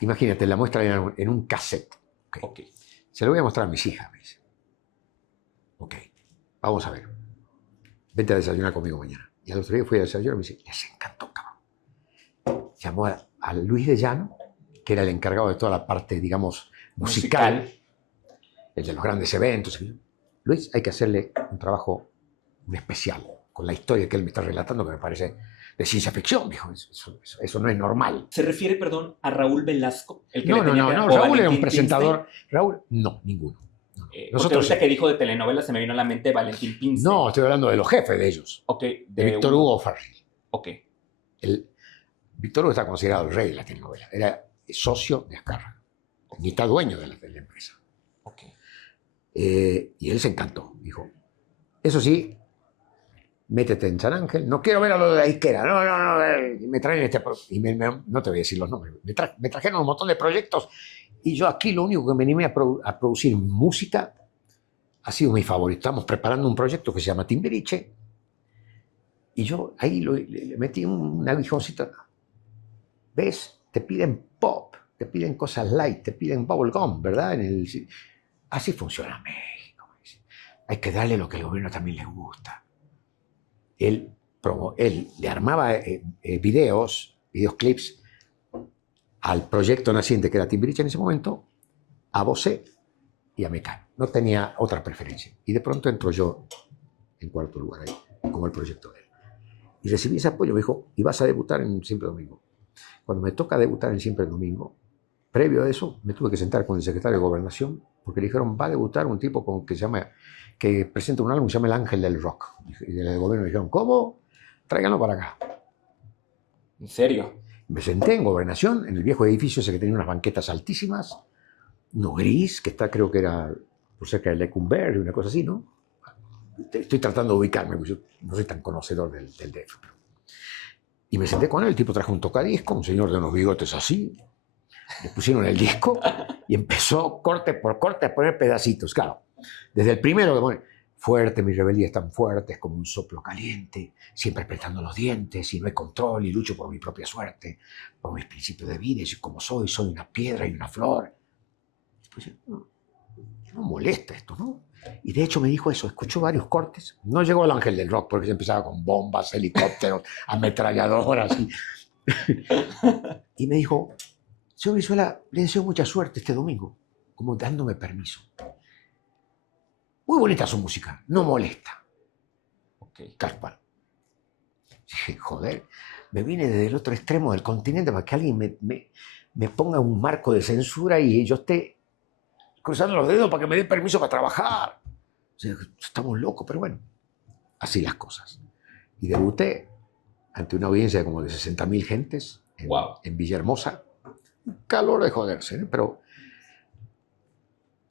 Imagínate, la muestra era en un cassette. Okay. Se lo voy a mostrar a mis hijas, me dice. Ok, vamos a ver. Vente a desayunar conmigo mañana. Y al otro día fui a desayunar y me dice, les encantó, cabrón. Llamó a Luis de Llano, que era el encargado de toda la parte, digamos, musical, el de los grandes eventos. Luis, hay que hacerle un trabajo, un especial, con la historia que él me está relatando, que me parece de ciencia ficción, dijo. Eso no es normal. ¿Se refiere, perdón, a Raúl Velasco? El que no, Raúl era un presentador. Raúl, no, ninguno. Nosotros, ahorita que dijo de telenovela se me vino a la mente Valentín Pince. No, estoy hablando de los jefes de ellos. Ok. De Víctor Hugo Farril. Ok. Víctor Hugo está considerado el rey de la telenovela. Era socio de Azcárraga. Ni está dueño de la empresa. Okay. Y él se encantó. Dijo, eso sí, métete en San Ángel. No quiero ver a lo de la disquera. No. Me traen no te voy a decir los nombres. Me trajeron un montón de proyectos. Y yo aquí lo único que me animé a producir música ha sido mi favorito. Estamos preparando un proyecto que se llama Timbiriche. Y yo ahí le metí un aguijoncito. ¿Ves? Te piden pop, te piden cosas light, te piden bubblegum, ¿verdad? Así funciona México. Hay que darle lo que al gobierno también les gusta. Él le armaba videoclips al proyecto naciente que era Timbiriche en ese momento, a Bosé y a Mecano. No tenía otra preferencia. Y de pronto entro yo en cuarto lugar ahí, como el proyecto de él. Y recibí ese apoyo, me dijo, y vas a debutar en Siempre Domingo. Cuando me toca debutar en Siempre Domingo, previo a eso, me tuve que sentar con el secretario de Gobernación, porque le dijeron, va a debutar un tipo que presenta un álbum que se llama El Ángel del Rock. Y del gobierno me dijeron, ¿cómo? Tráiganlo para acá. ¿En serio? Me senté en Gobernación, en el viejo edificio ese que tenía unas banquetas altísimas, uno gris, que está, creo que era por cerca de Lecumberri, una cosa así, ¿no? Estoy tratando de ubicarme, porque yo no soy tan conocedor del DF. Y me senté con él, el tipo trajo un tocadisco, un señor de unos bigotes así, le pusieron el disco y empezó corte por corte a poner pedacitos, claro. Desde el primero que pone, fuerte, mi rebeldía es tan fuerte, es como un soplo caliente, siempre apretando los dientes y no hay control y lucho por mi propia suerte, por mis principios de vida y como soy una piedra y una flor. Pues no molesta esto, ¿no? Y de hecho me dijo eso, escuchó varios cortes. No llegó el ángel del rock porque se empezaba con bombas, helicópteros, ametralladoras. Y me dijo, señor Brizuela, le deseo mucha suerte este domingo, como dándome permiso. Muy bonita su música, no molesta. Ok. Tal cual. Dije, joder, me vine desde el otro extremo del continente para que alguien me ponga un marco de censura y yo esté cruzando los dedos para que me dé permiso para trabajar. O sea, estamos locos, pero bueno, así las cosas. Y debuté ante una audiencia de como de 60.000 gentes Wow. en Villahermosa. Calor de joderse, ¿eh? Pero...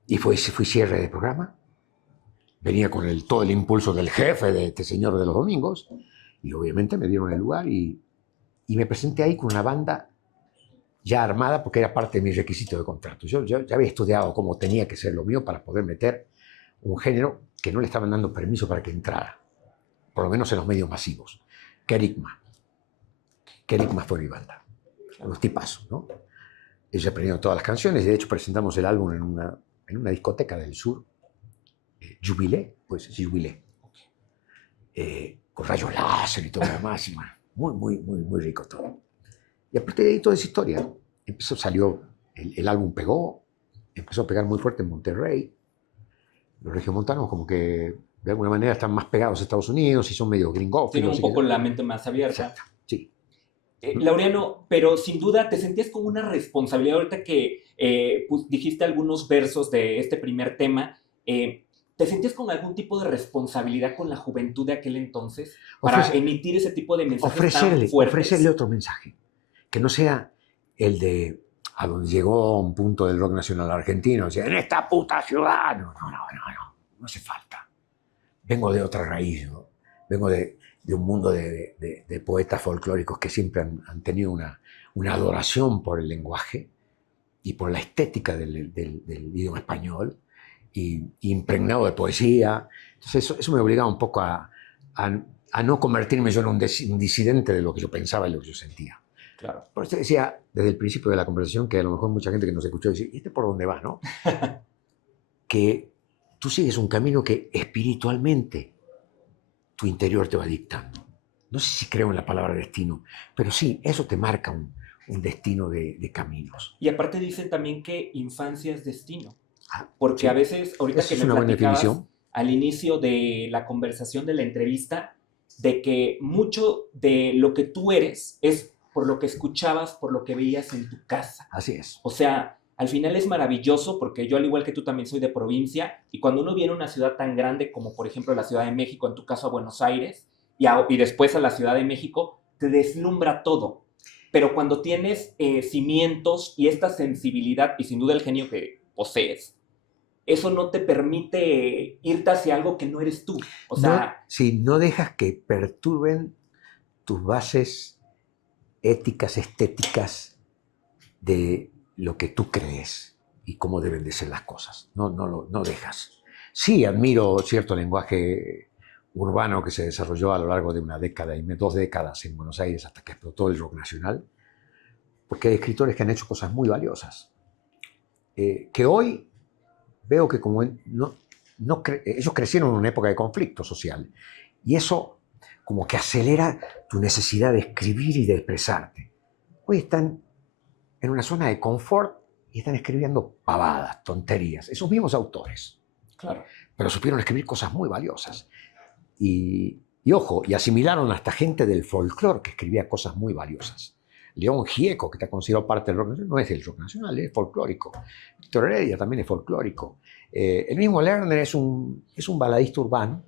Y fui cierre de programa. Venía con todo el impulso del jefe de este señor de los domingos. Y obviamente me dieron el lugar y me presenté ahí con una banda ya armada porque era parte de mi requisito de contrato. Yo ya había estudiado cómo tenía que ser lo mío para poder meter un género que no le estaban dando permiso para que entrara, por lo menos en los medios masivos. Kerigma. Kerigma fue mi banda. Unos tipazos, ¿no? Ellos aprendieron todas las canciones. De hecho, presentamos el álbum en una discoteca del sur. Jubilé, pues Jubilé. Con rayos láser y todo lo demás. Y bueno, muy rico todo. Y a partir de ahí toda esa historia. Salió, el álbum pegó, empezó a pegar muy fuerte en Monterrey. Los regiomontanos como que de alguna manera están más pegados a Estados Unidos y son medio gringófilos. Tienen un poco la mente más abierta. Exacto, sí. Laureano, pero sin duda te sentías con una responsabilidad ahorita que pues, dijiste algunos versos de este primer tema. ¿Te sentías con algún tipo de responsabilidad con la juventud de aquel entonces para emitir ese tipo de mensajes tan fuertes? Ofrecerle otro mensaje, que no sea el de a donde llegó un punto del rock nacional argentino, o sea, en esta puta ciudad. No hace falta. Vengo de otra raíz, ¿no? Vengo de un mundo de poetas folclóricos que siempre han tenido una adoración por el lenguaje y por la estética del idioma español, y impregnado de poesía. Entonces eso me obligaba un poco a no convertirme yo en un disidente de lo que yo pensaba y lo que yo sentía. Claro. Por eso decía desde el principio de la conversación, que a lo mejor mucha gente que nos escuchó dice, ¿y este por dónde va, no? Que tú sigues un camino que espiritualmente tu interior te va dictando. No sé si creo en la palabra destino, pero sí, eso te marca un destino de caminos. Y aparte dicen también que infancia es destino. Porque sí. A veces, ahorita Eso que es me una buena platicabas definición. Al inicio de la conversación de la entrevista, de que mucho de lo que tú eres es por lo que escuchabas, por lo que veías en tu casa. Así es. O sea, al final es maravilloso porque yo, al igual que tú, también soy de provincia, y cuando uno viene a una ciudad tan grande como por ejemplo la Ciudad de México, en tu caso a Buenos Aires, y después a la Ciudad de México, te deslumbra todo. Pero cuando tienes cimientos y esta sensibilidad y sin duda el genio que posees, eso no te permite irte hacia algo que no eres tú. O sea, no dejas que perturben tus bases éticas, estéticas de lo que tú crees y cómo deben de ser las cosas. No dejas. Sí, admiro cierto lenguaje urbano que se desarrolló a lo largo de una década y 2 décadas en Buenos Aires hasta que explotó el rock nacional, porque hay escritores que han hecho cosas muy valiosas, que hoy veo que como ellos crecieron en una época de conflicto social, y eso como que acelera tu necesidad de escribir y de expresarte. Hoy están en una zona de confort y están escribiendo pavadas, tonterías, esos mismos autores. claro. Pero supieron escribir cosas muy valiosas. Y ojo, y asimilaron hasta gente del folclore que escribía cosas muy valiosas. León Gieco, que está considerado parte del rock nacional, no es del rock nacional, es folclórico. Víctor Heredia también es folclórico. El mismo Lerner es un baladista urbano,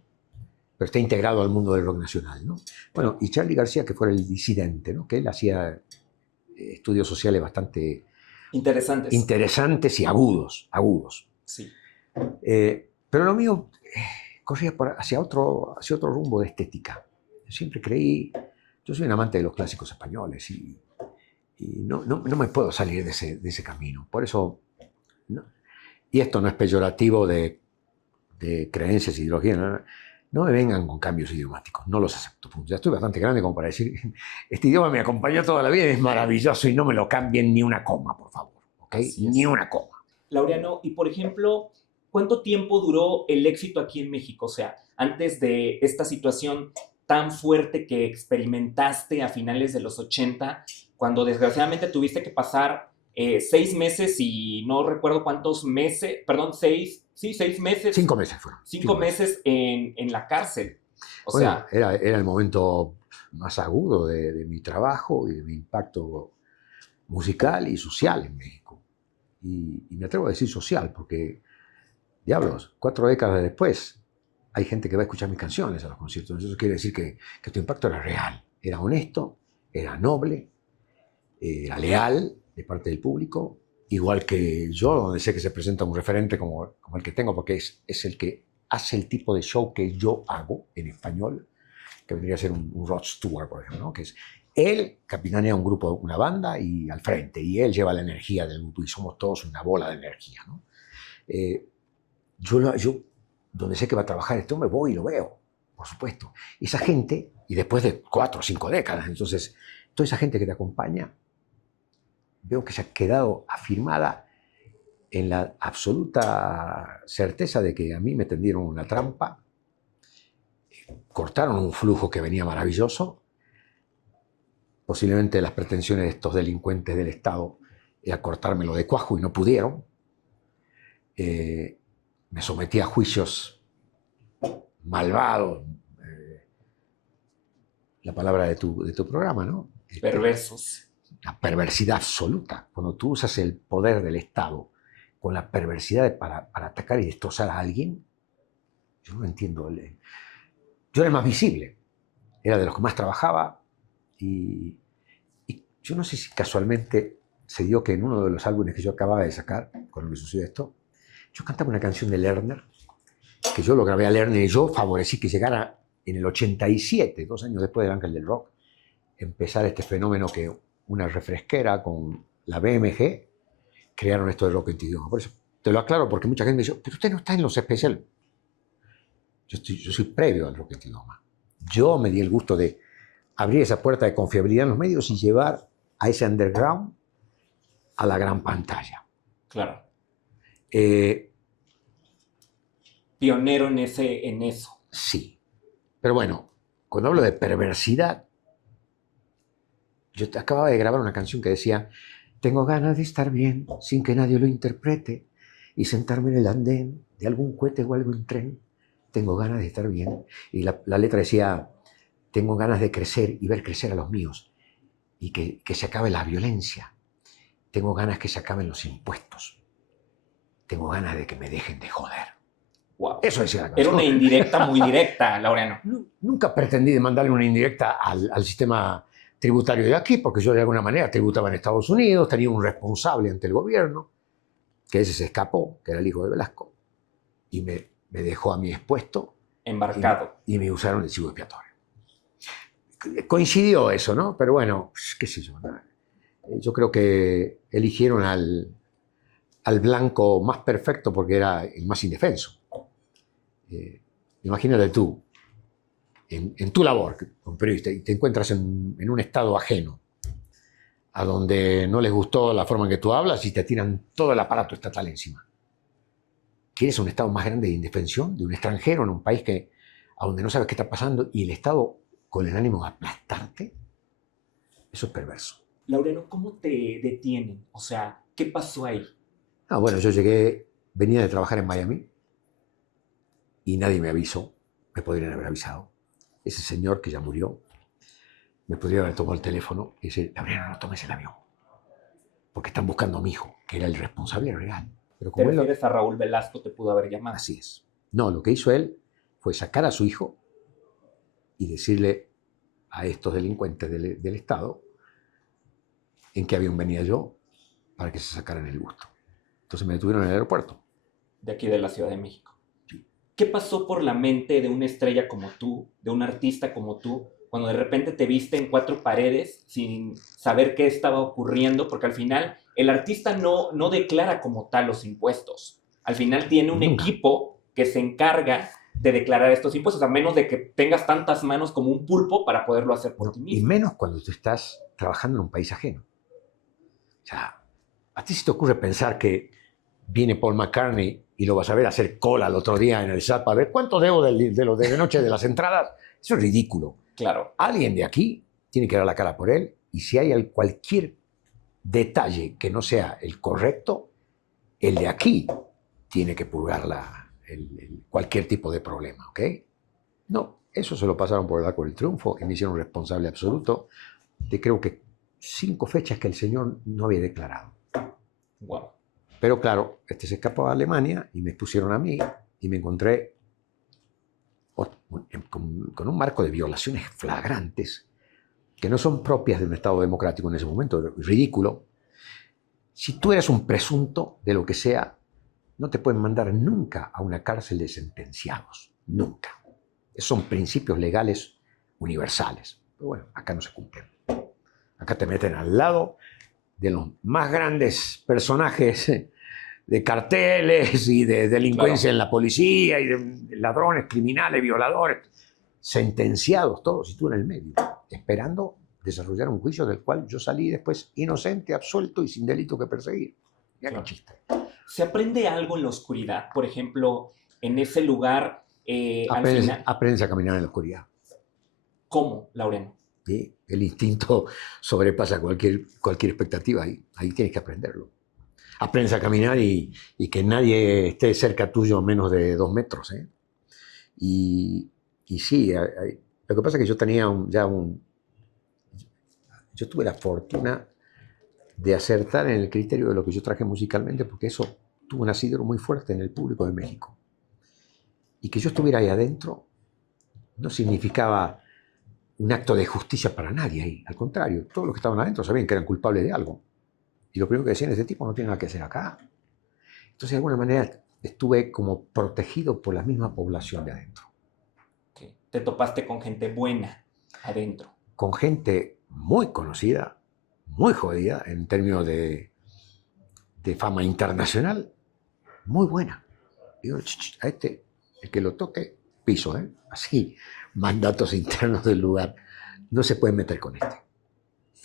pero está integrado al mundo del rock nacional, ¿no? Bueno, y Charly García, que fue el disidente, ¿no? Que él hacía estudios sociales bastante interesantes y agudos. Sí. Pero lo mío corría hacia otro rumbo de estética. Yo siempre creí, yo soy un amante de los clásicos españoles y no me puedo salir de ese camino. Por eso, y esto no es peyorativo de de creencias, ideología, no me vengan con cambios idiomáticos, no los acepto. Ya estoy bastante grande como para decir, este idioma me acompañó toda la vida, es maravilloso y no me lo cambien ni una coma, por favor. ¿Okay? Ni una coma. Laureano, y por ejemplo, ¿cuánto tiempo duró el éxito aquí en México? O sea, antes de esta situación tan fuerte que experimentaste a finales de los 80, cuando desgraciadamente tuviste que pasar 6 meses y no recuerdo cuántos meses, perdón, 6 meses. 5 meses fueron. 5 meses en la cárcel. O bueno, sea, era el momento más agudo de mi trabajo y de mi impacto musical y social en México. Y me atrevo a decir social, porque, diablos, 4 décadas después, hay gente que va a escuchar mis canciones a los conciertos. Eso quiere decir que tu impacto era real, era honesto, era noble, era leal de parte del público, igual que yo, donde sé que se presenta un referente como el que tengo, porque es el que hace el tipo de show que yo hago en español, que vendría a ser un Rod Stewart, por ejemplo, ¿no? Que es él capitanea un grupo, una banda, y al frente, y él lleva la energía del grupo, y somos todos una bola de energía, ¿no? Yo, donde sé que va a trabajar este hombre, voy y lo veo, por supuesto. Esa gente, y después de 4 o 5 décadas, entonces, toda esa gente que te acompaña, veo que se ha quedado afirmada en la absoluta certeza de que a mí me tendieron una trampa, cortaron un flujo que venía maravilloso. Posiblemente las pretensiones de estos delincuentes del Estado era cortármelo de cuajo y no pudieron. Me sometí a juicios malvados, la palabra de tu programa, ¿no? Perversos. La perversidad absoluta. Cuando tú usas el poder del Estado con la perversidad para atacar y destrozar a alguien, yo no entiendo. Yo era el más visible, era de los que más trabajaba y yo no sé si casualmente se dio que en uno de los álbumes que yo acababa de sacar, cuando me sucedió esto, yo cantaba una canción de Lerner, que yo lo grabé a Lerner y yo favorecí que llegara en el 87, 2 años después del Ángel del Rock, empezar este fenómeno que una refresquera con la BMG crearon esto de rock en tu idioma. Por eso te lo aclaro, porque mucha gente me dice, pero usted no está en los especiales. Yo soy previo al rock en tu idioma. Yo me di el gusto de abrir esa puerta de confiabilidad en los medios y llevar a ese underground a la gran pantalla. Claro. Pionero en eso. Sí. Pero bueno, cuando hablo de perversidad, yo acababa de grabar una canción que decía: tengo ganas de estar bien sin que nadie lo interprete y sentarme en el andén de algún cohete o algún tren. Tengo ganas de estar bien. Y la letra decía: tengo ganas de crecer y ver crecer a los míos y que se acabe la violencia. Tengo ganas que se acaben los impuestos. Tengo ganas de que me dejen de joder. Wow. Eso decía la canción. Era una indirecta muy directa, Laureano. Nunca pretendí mandarle una indirecta al sistema tributario de aquí, porque yo de alguna manera tributaba en Estados Unidos, tenía un responsable ante el gobierno, que ese se escapó, que era el hijo de Velasco, y me dejó a mí expuesto. Embarcado. Y me usaron de chivo expiatorio. Coincidió eso, ¿no? Pero bueno, qué sé yo, ¿no? Yo creo que eligieron al blanco más perfecto porque era el más indefenso. Imagínate tú, en tu labor como periodista, y te encuentras en un estado ajeno, a donde no les gustó la forma en que tú hablas y te tiran todo el aparato estatal encima. ¿Quieres un estado más grande de indefensión de un extranjero en un país a donde no sabes qué está pasando y el Estado con el ánimo de aplastarte? Eso es perverso. Laureano, ¿cómo te detienen? O sea, ¿qué pasó ahí? Bueno, yo venía de trabajar en Miami y nadie me avisó. Me podrían haber avisado. Ese señor que ya murió me podría haber tomado el teléfono y decir: Laureano, no tomes el avión, porque están buscando a mi hijo, que era el responsable real. Pero ¿Te refieres a Raúl Velasco? Te pudo haber llamado. Así es. No, lo que hizo él fue sacar a su hijo y decirle a estos delincuentes del Estado en qué avión venía yo para que se sacaran el gusto. Entonces me detuvieron en el aeropuerto. De aquí de la Ciudad de México. Sí. ¿Qué pasó por la mente de una estrella como tú, de un artista como tú, cuando de repente te viste en 4 paredes sin saber qué estaba ocurriendo? Porque al final el artista no declara como tal los impuestos. Al final tiene un equipo que se encarga de declarar estos impuestos, a menos de que tengas tantas manos como un pulpo para poderlo hacer por ti Y mismo. menos cuando tú estás trabajando en un país ajeno. O sea, ¿a ti se te ocurre pensar que viene Paul McCartney y lo vas a ver hacer cola el otro día en el SAT para ver cuánto debo de lo de noche de las entradas? Eso es ridículo. Claro. Alguien de aquí tiene que dar la cara por él, y si hay cualquier detalle que no sea el correcto, el de aquí tiene que purgar cualquier tipo de problema, ¿ok? No, eso se lo pasaron por el arco del triunfo y me hicieron responsable absoluto de, creo que, 5 fechas que el señor no había declarado. Wow. Pero claro, se escapó a Alemania y me pusieron a mí y me encontré con un marco de violaciones flagrantes que no son propias de un Estado democrático en ese momento, ridículo. Si tú eres un presunto de lo que sea, no te pueden mandar nunca a una cárcel de sentenciados, nunca. Esos son principios legales universales. Pero bueno, acá no se cumplen. Acá te meten al lado de los más grandes personajes de carteles y de delincuencia en la policía y de ladrones, criminales, violadores, sentenciados todos, y tú en el medio, esperando desarrollar un juicio del cual yo salí después inocente, absuelto y sin delito que perseguir. Ya no chiste. ¿Se aprende algo en la oscuridad? Por ejemplo, en ese lugar, Aprendes a caminar en la oscuridad. ¿Cómo, Laureano? ¿Sí? El instinto sobrepasa cualquier expectativa. Ahí tienes que aprenderlo. Aprendes a caminar y que nadie esté cerca tuyo a menos de 2 metros. ¿Eh? Y sí, lo que pasa es que yo tenía yo tuve la fortuna de acertar en el criterio de lo que yo traje musicalmente, porque eso tuvo un asidero muy fuerte en el público de México. Y que yo estuviera ahí adentro no significaba un acto de justicia para nadie ahí. Al contrario, todos los que estaban adentro sabían que eran culpables de algo. Y lo primero que decían, este tipo no tiene nada que hacer acá. Entonces, de alguna manera, estuve como protegido por la misma población de adentro. Okay. Te topaste con gente buena adentro. Con gente muy conocida, muy jodida en términos de fama internacional, muy buena. Digo, a el que lo toque, piso, ¿eh? Así, mandatos internos del lugar. No se pueden meter con este.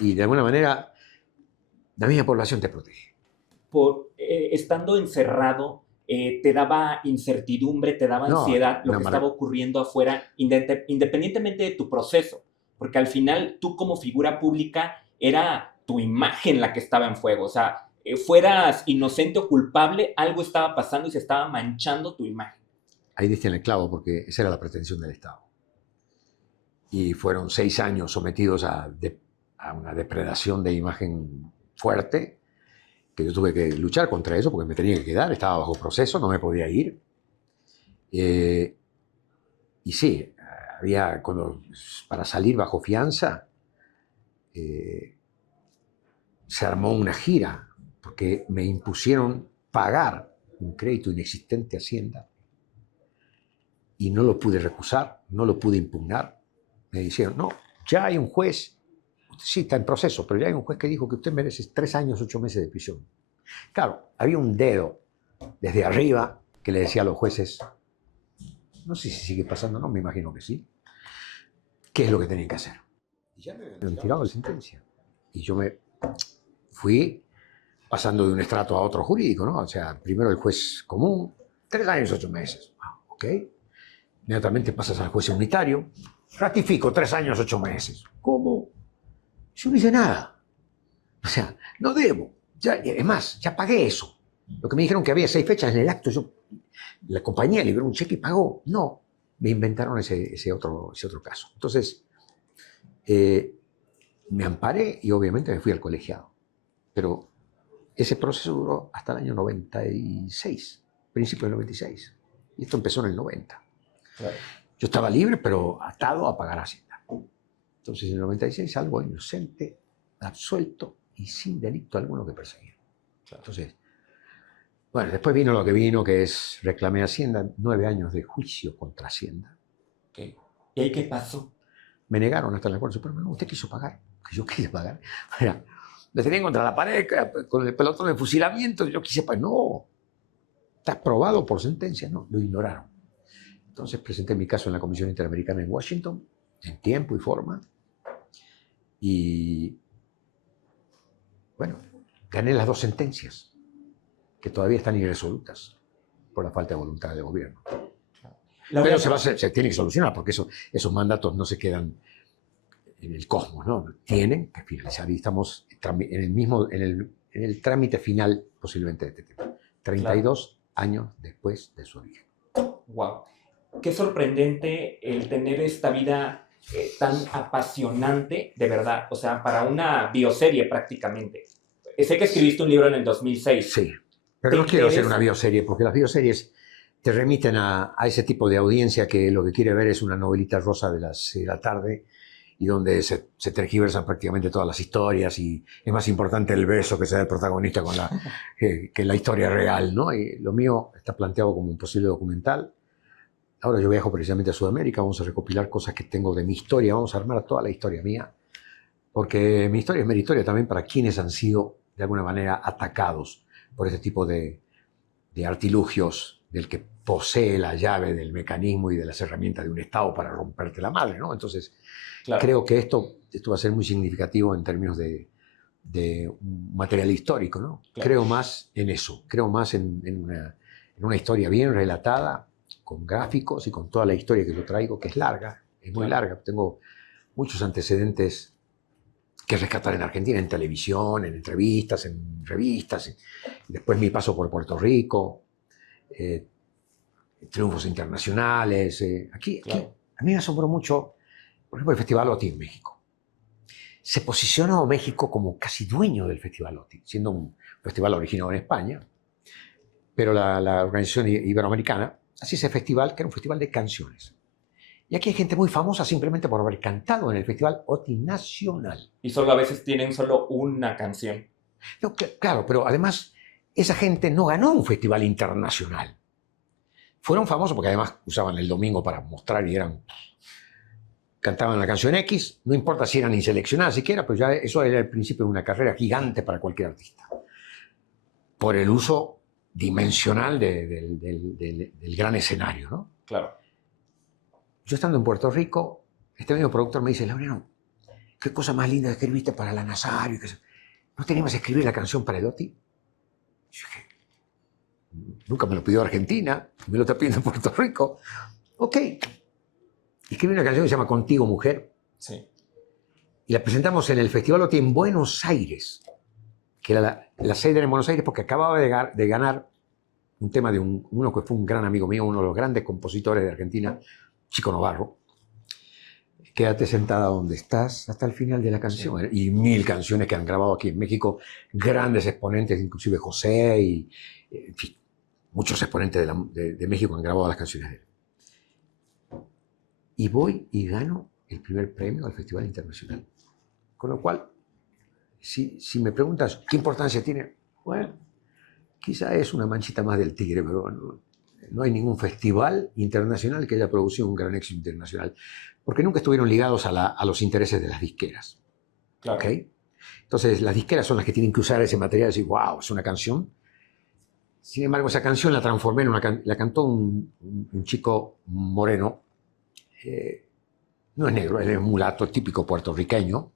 Y de alguna manera, la misma población te protege. Estando encerrado, ¿te daba incertidumbre, te daba ansiedad lo que estaba ocurriendo afuera, independientemente de tu proceso? Porque al final, tú como figura pública, era tu imagen la que estaba en fuego. O sea, fueras inocente o culpable, algo estaba pasando y se estaba manchando tu imagen. Ahí diste en el clavo, porque esa era la pretensión del Estado. Y fueron 6 años sometidos a una depredación de imagen fuerte, que yo tuve que luchar contra eso porque me tenía que quedar, estaba bajo proceso, no me podía ir. Y sí, para salir bajo fianza, se armó una gira, porque me impusieron pagar un crédito inexistente a Hacienda, y no lo pude recusar, no lo pude impugnar. Me dijeron, no, ya hay un juez, sí está en proceso, pero ya hay un juez que dijo que usted merece 3 años, 8 meses de prisión. Claro, había un dedo desde arriba que le decía a los jueces, no sé si sigue pasando, no, me imagino que sí, qué es lo que tenían que hacer. Y ya me habían tirado la sentencia. Y yo me fui pasando de un estrato a otro jurídico, ¿no? O sea, primero el juez común, 3 años, 8 meses. ¿Ok? Inmediatamente pasas al juez unitario, ratifico 3 años, 8 meses. ¿Cómo? Yo no hice nada. O sea, no debo. Es más, ya pagué eso. Lo que me dijeron que había 6 fechas en el acto, la compañía liberó un cheque y pagó. No, me inventaron ese otro caso. Entonces, me amparé y obviamente me fui al colegiado. Pero ese proceso duró hasta el año 96, principio del 96. Y esto empezó en el 90. Claro. Yo estaba libre, pero atado a pagar Hacienda. Entonces, en el 96 salgo inocente, absuelto y sin delito alguno que perseguir. Entonces, bueno, después vino lo que vino, que es reclamé a Hacienda, 9 años de juicio contra Hacienda. ¿Okay? ¿Y ahí qué pasó? Me negaron hasta la Corte Suprema. No, usted quiso pagar, que yo quise pagar. Me tenían contra la pared con el pelotón de fusilamiento, yo quise pagar. No, ¿Está aprobado por sentencia? No, lo ignoraron. Entonces presenté mi caso en la Comisión Interamericana en Washington, en tiempo y forma, y bueno, gané las 2 sentencias, que todavía están irresolutas por la falta de voluntad del gobierno. Pero se tiene que solucionar, porque esos mandatos no se quedan en el cosmos, ¿no? Tienen que finalizar, y estamos en el trámite final posiblemente de este tema. 32 años después de su origen. Wow. Qué sorprendente el tener esta vida tan apasionante, de verdad. O sea, para una bioserie prácticamente. Sé que escribiste un libro en el 2006. Sí, pero no quiero hacer una bioserie, porque las bioseries te remiten a ese tipo de audiencia que lo que quiere ver es una novelita rosa de las 6 de la tarde, y donde se tergiversan prácticamente todas las historias, y es más importante el beso que se da el protagonista que la historia real, ¿no? Y lo mío está planteado como un posible documental. Ahora yo viajo precisamente a Sudamérica, vamos a recopilar cosas que tengo de mi historia, vamos a armar toda la historia mía, porque mi historia es meritoria también para quienes han sido de alguna manera atacados por este tipo de artilugios del que posee la llave del mecanismo y de las herramientas de un Estado para romperte la madre, ¿no? Entonces, claro, creo que esto va a ser muy significativo en términos de un material histórico, ¿no? Claro. Creo más en eso, creo más en una historia bien relatada, con gráficos y con toda la historia que yo traigo, que es larga, es muy larga. Tengo muchos antecedentes que rescatar en Argentina, en televisión, en entrevistas, en revistas, después mi paso por Puerto Rico, triunfos internacionales. Aquí, a mí me asombró mucho, por ejemplo, el Festival OTI en México. Se posicionó México como casi dueño del Festival OTI, siendo un festival originado en España, pero la organización iberoamericana hacía ese festival, que era un festival de canciones. Y aquí hay gente muy famosa simplemente por haber cantado en el Festival OTI Nacional. Y solo a veces tienen solo una canción. No, claro, pero además esa gente no ganó un festival internacional. Fueron famosos porque además usaban el domingo para mostrar y cantaban la canción X, no importa si eran ni seleccionadas siquiera, pero ya eso era el principio de una carrera gigante para cualquier artista. Por el uso dimensional del gran escenario, ¿no? Claro. Yo estando en Puerto Rico, este mismo productor me dice, Laureano, qué cosa más linda escribiste para la Nazario. ¿No teníamos que escribir la canción para el OTI? Yo dije, nunca me lo pidió Argentina, me lo está pidiendo Puerto Rico. Ok. Escribí una canción que se llama Contigo, Mujer. Sí. Y la presentamos en el Festival OTI en Buenos Aires, que era la sede en Buenos Aires, porque acababa de ganar un tema de uno que fue un gran amigo mío, uno de los grandes compositores de Argentina, Chico Novarro. Quédate sentada donde estás hasta el final de la canción. Sí. Y 1000 canciones que han grabado aquí en México, grandes exponentes, inclusive José y en fin, muchos exponentes de México han grabado las canciones de él. Y voy y gano el primer premio al Festival Internacional. Con lo cual, si me preguntas qué importancia tiene, bueno, quizá es una manchita más del tigre, pero no hay ningún festival internacional que haya producido un gran éxito internacional, porque nunca estuvieron ligados a los intereses de las disqueras. Claro. ¿Okay? Entonces, las disqueras son las que tienen que usar ese material y decir, wow, es una canción. Sin embargo, esa canción la transformé la cantó un chico moreno, no es negro, él es mulato, típico puertorriqueño,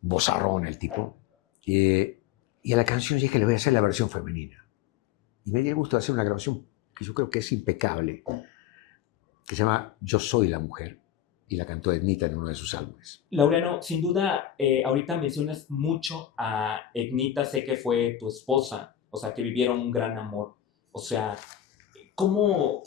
bozarrón el tipo, y a la canción dije que le voy a hacer la versión femenina. Y me di el gusto de hacer una grabación que yo creo que es impecable, que se llama Yo Soy la Mujer, y la cantó Ednita en uno de sus álbumes. Laureano, sin duda, ahorita mencionas mucho a Ednita, sé que fue tu esposa, o sea, que vivieron un gran amor. O sea, ¿cómo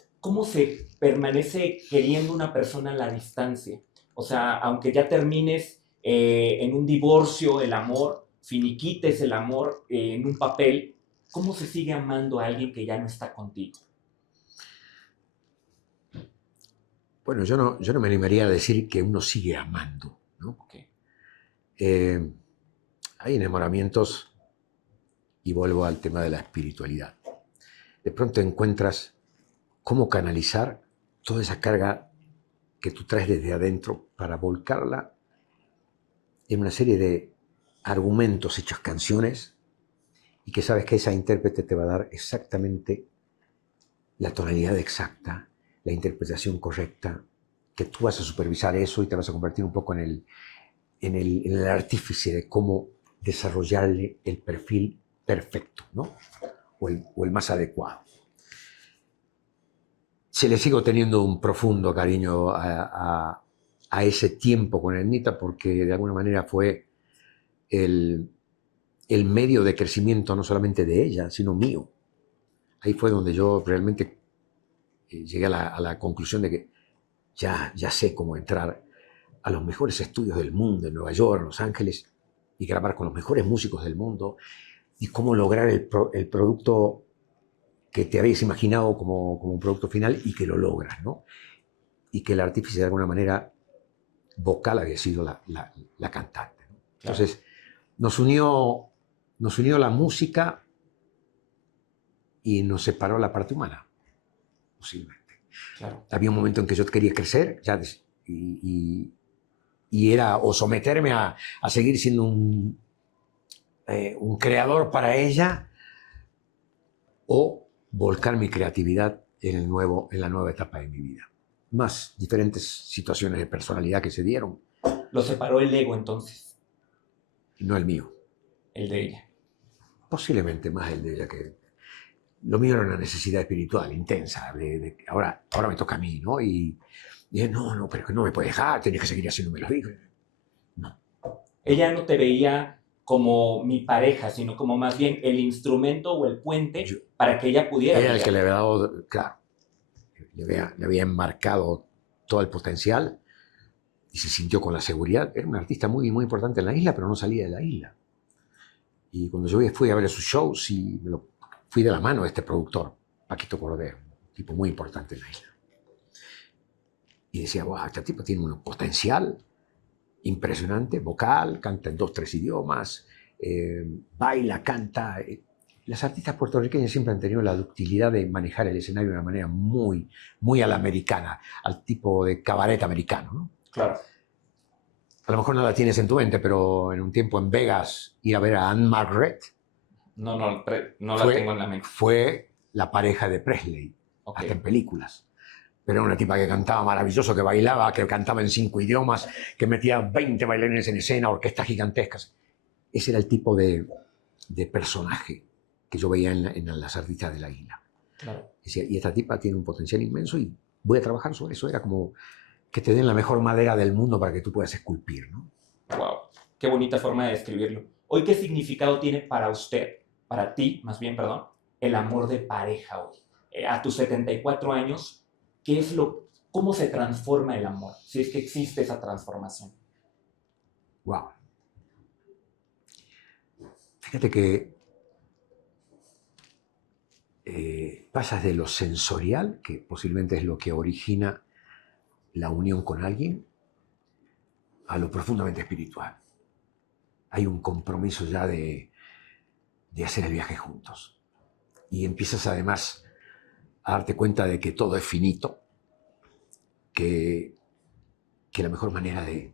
se permanece queriendo una persona a la distancia? O sea, aunque ya termines en un divorcio el amor, finiquites el amor en un papel, ¿cómo se sigue amando a alguien que ya no está contigo? Bueno, yo no me animaría a decir que uno sigue amando, ¿no? Okay. Hay enamoramientos, y vuelvo al tema de la espiritualidad. De pronto encuentras cómo canalizar toda esa carga que tú traes desde adentro para volcarla en una serie de argumentos hechos canciones y que sabes que esa intérprete te va a dar exactamente la tonalidad exacta, la interpretación correcta, que tú vas a supervisar eso y te vas a convertir un poco en el artífice de cómo desarrollarle el perfil perfecto, ¿no? O el más adecuado. Se le sigo teniendo un profundo cariño a ese tiempo con Ernita, porque de alguna manera fue el medio de crecimiento no solamente de ella, sino mío. Ahí fue donde yo realmente llegué a la conclusión de que ya sé cómo entrar a los mejores estudios del mundo, en Nueva York, en Los Ángeles, y grabar con los mejores músicos del mundo, y cómo lograr el producto que te habías imaginado como un producto final y que lo logras, ¿no? Y que el artífice de alguna manera vocal había sido la cantante, ¿no? Entonces, nos unió la música y nos separó la parte humana, posiblemente. Claro. Había un momento en que yo quería crecer y era o someterme a seguir siendo un creador para ella o volcar mi creatividad en la nueva etapa de mi vida. Más diferentes situaciones de personalidad que se dieron. Lo separó el ego entonces. No el mío. El de ella. Posiblemente más el de ella que... Lo mío era una necesidad espiritual intensa. Ahora me toca a mí, ¿no? Y dije, no, pero que no me puede dejar, tenía que seguir haciéndome los hijos. No. Ella no te veía como mi pareja, sino como más bien el instrumento o el puente para que ella pudiera. Era el que le había dado, claro, le había enmarcado todo el potencial y se sintió con la seguridad. Era un artista muy, muy importante en la isla, pero no salía de la isla. Y cuando yo fui a ver sus shows, y fui de la mano de este productor, Paquito Cordero, un tipo muy importante en la isla. Y decía, wow, este tipo tiene un potencial impresionante, vocal, canta en 2, 3 idiomas, baila, canta. Las artistas puertorriqueñas siempre han tenido la ductilidad de manejar el escenario de una manera muy, muy a la americana, al tipo de cabaret americano, ¿no? Claro. A lo mejor no la tienes en tu mente, pero en un tiempo en Vegas, ir a ver a Anne Margaret. No la tengo en la mente. Fue la pareja de Presley, hasta en películas. Pero era una tipa que cantaba maravilloso, que bailaba, que cantaba en 5 idiomas, que metía 20 bailarines en escena, orquestas gigantescas. Ese era el tipo de personaje que yo veía en las artistas de la isla. Claro. Y esta tipa tiene un potencial inmenso y voy a trabajar sobre eso. Era como que te den la mejor madera del mundo para que tú puedas esculpir, ¿no? Wow, qué bonita forma de describirlo. Hoy, ¿qué significado tiene para usted, para ti, más bien, perdón, el amor de pareja hoy? A tus 74 años, ¿cómo se transforma el amor? Si es que existe esa transformación. Wow. Fíjate que pasas de lo sensorial, que posiblemente es lo que origina la unión con alguien, a lo profundamente espiritual. Hay un compromiso ya de hacer el viaje juntos. Y empiezas además a darte cuenta de que todo es finito, que la mejor manera de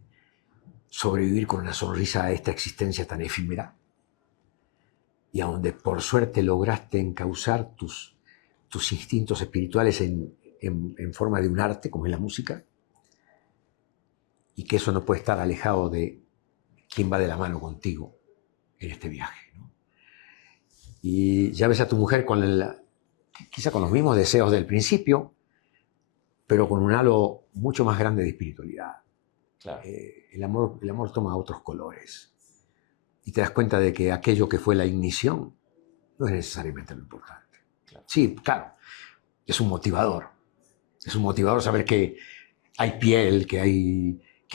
sobrevivir con una sonrisa a esta existencia tan efímera, y a donde por suerte lograste encauzar tus instintos espirituales en forma de un arte, como es la música, y que eso no puede estar alejado de quién va de la mano contigo en este viaje, ¿no? Y ya ves a tu mujer quizá con los mismos deseos del principio, pero con un halo mucho más grande de espiritualidad. Claro. El amor toma otros colores. Y te das cuenta de que aquello que fue la ignición no es necesariamente lo importante. Claro. Sí, claro, es un motivador. Es un motivador saber que hay piel, que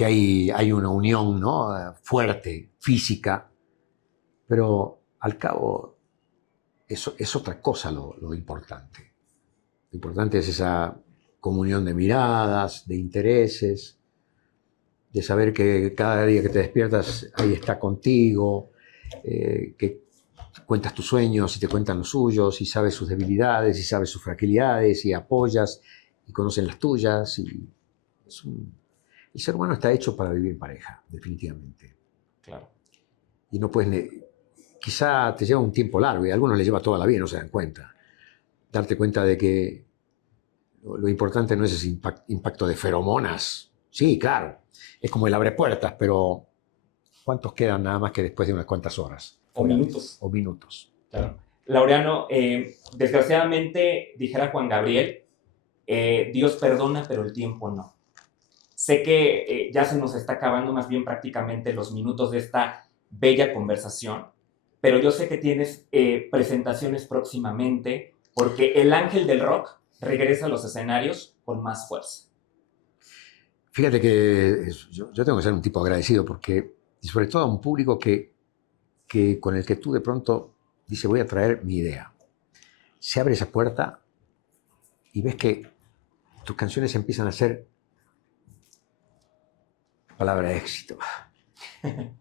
hay una unión, ¿no?, fuerte, física, pero al cabo eso es otra cosa lo importante. Lo importante es esa comunión de miradas, de intereses, de saber que cada día que te despiertas ahí está contigo, que cuentas tus sueños y te cuentan los suyos, y sabes sus debilidades y sabes sus fragilidades y apoyas y conocen las tuyas. Y el ser humano está hecho para vivir en pareja, definitivamente. Claro. Y no puedes quizá te lleva un tiempo largo y a algunos les lleva toda la vida, no se dan cuenta. Darte cuenta de que lo importante no es ese impacto de feromonas. Sí, claro, es como el abre puertas, pero ¿cuántos quedan nada más que después de unas cuantas horas? O minutos. O minutos. Claro. Laureano, desgraciadamente, dijera Juan Gabriel, Dios perdona, pero el tiempo no. Sé que ya se nos está acabando más bien prácticamente los minutos de esta bella conversación, pero yo sé que tienes presentaciones próximamente, porque el ángel del rock regresa a los escenarios con más fuerza. Fíjate que yo tengo que ser un tipo agradecido porque, y sobre todo a un público con el que tú de pronto dices, voy a traer mi idea. Se abre esa puerta y ves que tus canciones empiezan a ser, palabra éxito,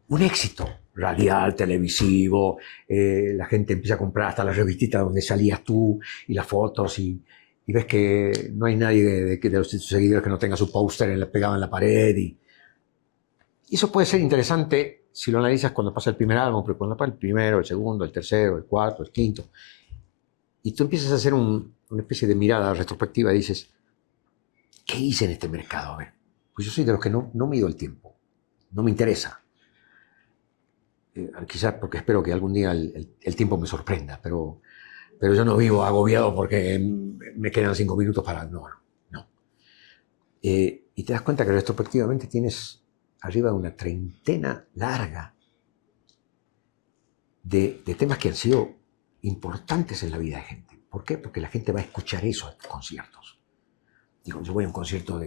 un éxito radial, televisivo, la gente empieza a comprar hasta las revistitas donde salías tú y las fotos y ves que no hay nadie de los seguidores que no tenga su póster pegado en la pared y eso puede ser interesante si lo analizas cuando pasa el primer álbum, pero cuando pasa el primero, el segundo, el tercero, el cuarto, el quinto y tú empiezas a hacer una especie de mirada retrospectiva y dices, ¿qué hice en este mercado? A ver, pues yo soy de los que no mido el tiempo, no me interesa. Quizás porque espero que algún día el tiempo me sorprenda, pero yo no vivo agobiado porque me quedan 5 minutos para... No. Y te das cuenta que retrospectivamente tienes arriba de una treintena larga de temas que han sido importantes en la vida de gente. ¿Por qué? Porque la gente va a escuchar eso en conciertos. Digo, yo voy a un concierto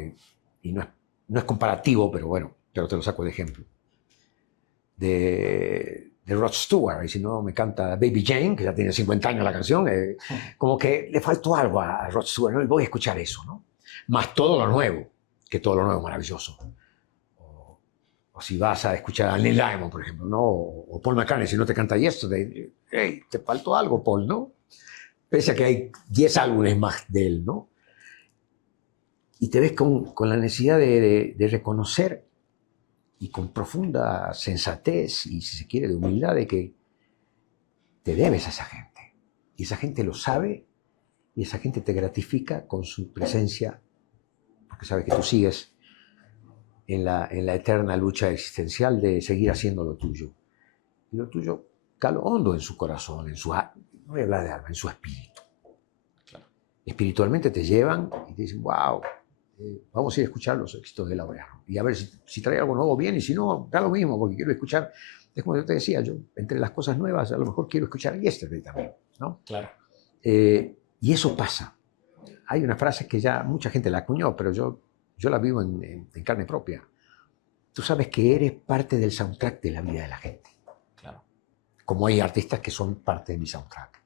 y no es comparativo, pero bueno, pero te lo saco de ejemplo. De Rod Stewart, y si no me canta Baby Jane, que ya tiene 50 años la canción, como que le faltó algo a Rod Stewart, ¿no? Y voy a escuchar eso, ¿no? Más todo lo nuevo, que todo lo nuevo es maravilloso. O si vas a escuchar a Neil Diamond, por ejemplo, ¿no? O Paul McCartney, si no te canta Yesterday, hey, te faltó algo, Paul, ¿no? Pese a que hay 10 álbumes más de él, ¿no? Y te ves con la necesidad de reconocer y con profunda sensatez y, si se quiere, de humildad, de que te debes a esa gente. Y esa gente lo sabe y esa gente te gratifica con su presencia porque sabe que tú sigues en la eterna lucha existencial de seguir haciendo lo tuyo. Y lo tuyo calo hondo en su corazón, no voy a hablar de alma, en su espíritu. Claro. Espiritualmente te llevan y te dicen, wow, vamos a ir a escuchar los éxitos de Laureano. Y a ver si trae algo nuevo bien y si no, da lo mismo, porque quiero escuchar, es como yo te decía, yo entre las cosas nuevas a lo mejor quiero escuchar Yesterday también, ¿no? Claro. Y eso pasa. Hay una frase que ya mucha gente la acuñó, pero yo la vivo en carne propia. Tú sabes que eres parte del soundtrack de la vida de la gente. Claro. Como hay artistas que son parte de mi soundtrack.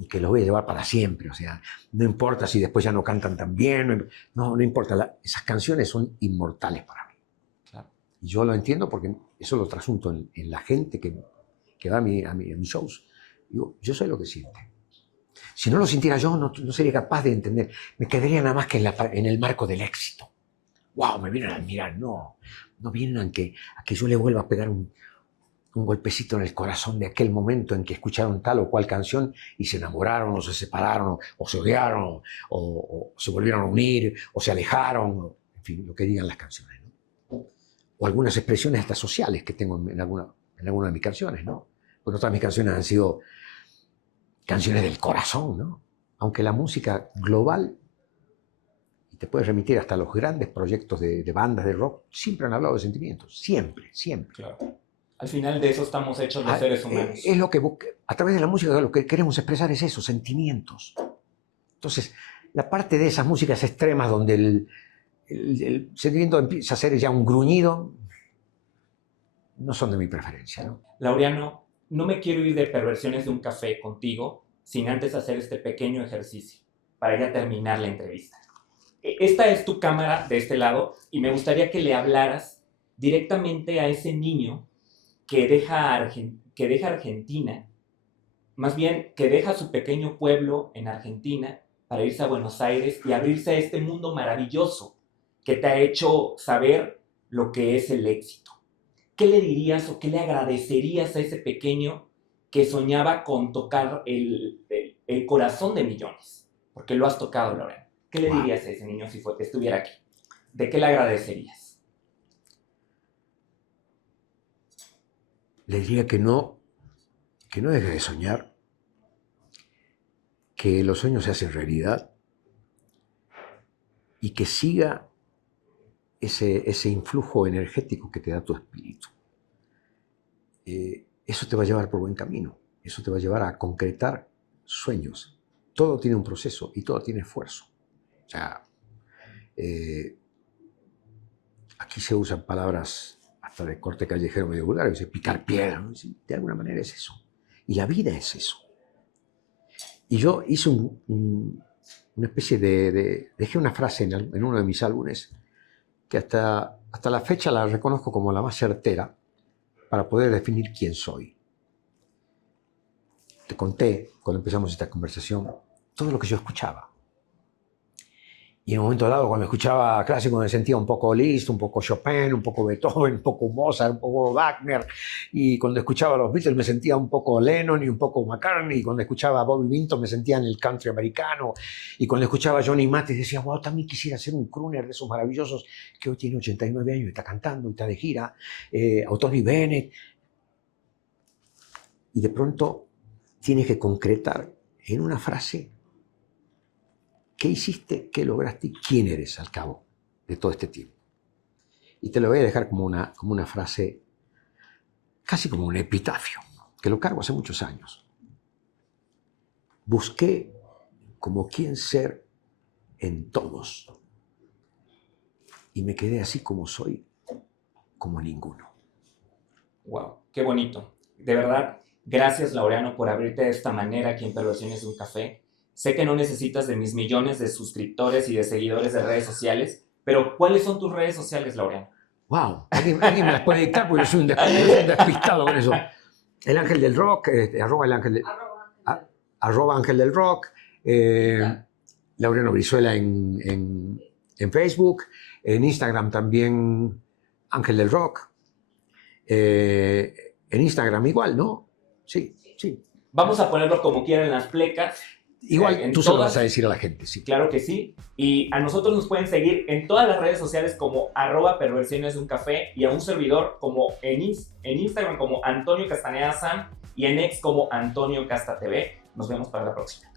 Y que los voy a llevar para siempre, o sea, no importa si después ya no cantan tan bien, no importa, esas canciones son inmortales para mí. Claro. Y yo lo entiendo porque eso lo trasunto en la gente que va a mis shows. Digo, yo sé lo que siente. Si no lo sintiera yo, no sería capaz de entender. Me quedaría nada más que en el marco del éxito. ¡Wow! Me vienen a admirar. No vienen a que yo le vuelva a pegar un golpecito en el corazón de aquel momento en que escucharon tal o cual canción y se enamoraron o se separaron o se odiaron o se volvieron a unir o se alejaron, en fin, lo que digan las canciones, ¿no? O algunas expresiones hasta sociales que tengo en alguna de mis canciones, ¿no? Porque todas mis canciones han sido canciones del corazón, ¿no? Aunque la música global, y te puedes remitir hasta los grandes proyectos de bandas de rock, siempre han hablado de sentimientos, siempre. Claro. Al final de eso estamos hechos los seres humanos. Es lo que a través de la música lo que queremos expresar es eso, sentimientos. Entonces, la parte de esas músicas extremas donde el sentimiento empieza a ser ya un gruñido, no son de mi preferencia, ¿no? Laureano, no me quiero ir de perversiones de un café contigo sin antes hacer este pequeño ejercicio para ya terminar la entrevista. Esta es tu cámara de este lado y me gustaría que le hablaras directamente a ese niño que deja Argentina, más bien que deja su pequeño pueblo en Argentina para irse a Buenos Aires y abrirse a este mundo maravilloso que te ha hecho saber lo que es el éxito. ¿Qué le dirías o qué le agradecerías a ese pequeño que soñaba con tocar el corazón de millones, porque lo has tocado, Laureano. ¿Qué le dirías a ese niño si estuviera aquí? ¿De qué le agradecerías? Le diría que no deje de soñar, que los sueños se hacen realidad y que siga ese influjo energético que te da tu espíritu. Eso te va a llevar por buen camino, eso te va a llevar a concretar sueños. Todo tiene un proceso y todo tiene esfuerzo. O sea, aquí se usan palabras hasta de corte callejero medio vulgar, dice picar piedra, ¿no? De alguna manera es eso. Y la vida es eso. Y yo hice una especie dejé una frase en uno de mis álbumes que hasta la fecha la reconozco como la más certera para poder definir quién soy. Te conté, cuando empezamos esta conversación, todo lo que yo escuchaba. Y en un momento dado, cuando escuchaba clásico, me sentía un poco Liszt, un poco Chopin, un poco Beethoven, un poco Mozart, un poco Wagner. Y cuando escuchaba los Beatles me sentía un poco Lennon y un poco McCartney. Y cuando escuchaba a Bobby Vinton me sentía en el country americano. Y cuando escuchaba a Johnny Mathis decía, wow, también quisiera ser un crooner de esos maravillosos que hoy tiene 89 años y está cantando y está de gira. O Tony Bennett. Y de pronto tienes que concretar en una frase ¿qué hiciste? ¿Qué lograste? ¿Quién eres al cabo de todo este tiempo? Y te lo voy a dejar como una frase, casi como un epitafio, que lo cargo hace muchos años. Busqué como quién ser en todos. Y me quedé así como soy, como ninguno. Wow, qué bonito. De verdad, gracias, Laureano, por abrirte de esta manera aquí en Perversiones de un Café. Sé que no necesitas de mis millones de suscriptores y de seguidores de redes sociales, pero ¿cuáles son tus redes sociales, Laureano? Wow, alguien me las puede dictar porque yo soy un despistado con eso. El Ángel del Rock, arroba Ángel del Rock, Laureano Brizuela en Facebook, en Instagram también Ángel del Rock, en Instagram igual, ¿no? Sí. Vamos a ponerlo como quieran en las plecas. Igual tú se lo vas a decir a la gente, sí. Claro que sí. Y a nosotros nos pueden seguir en todas las redes sociales como @perversiones de un café y a un servidor como en Instagram como Antonio Castaneda Sam y en X como Antonio Casta TV. Nos vemos para la próxima.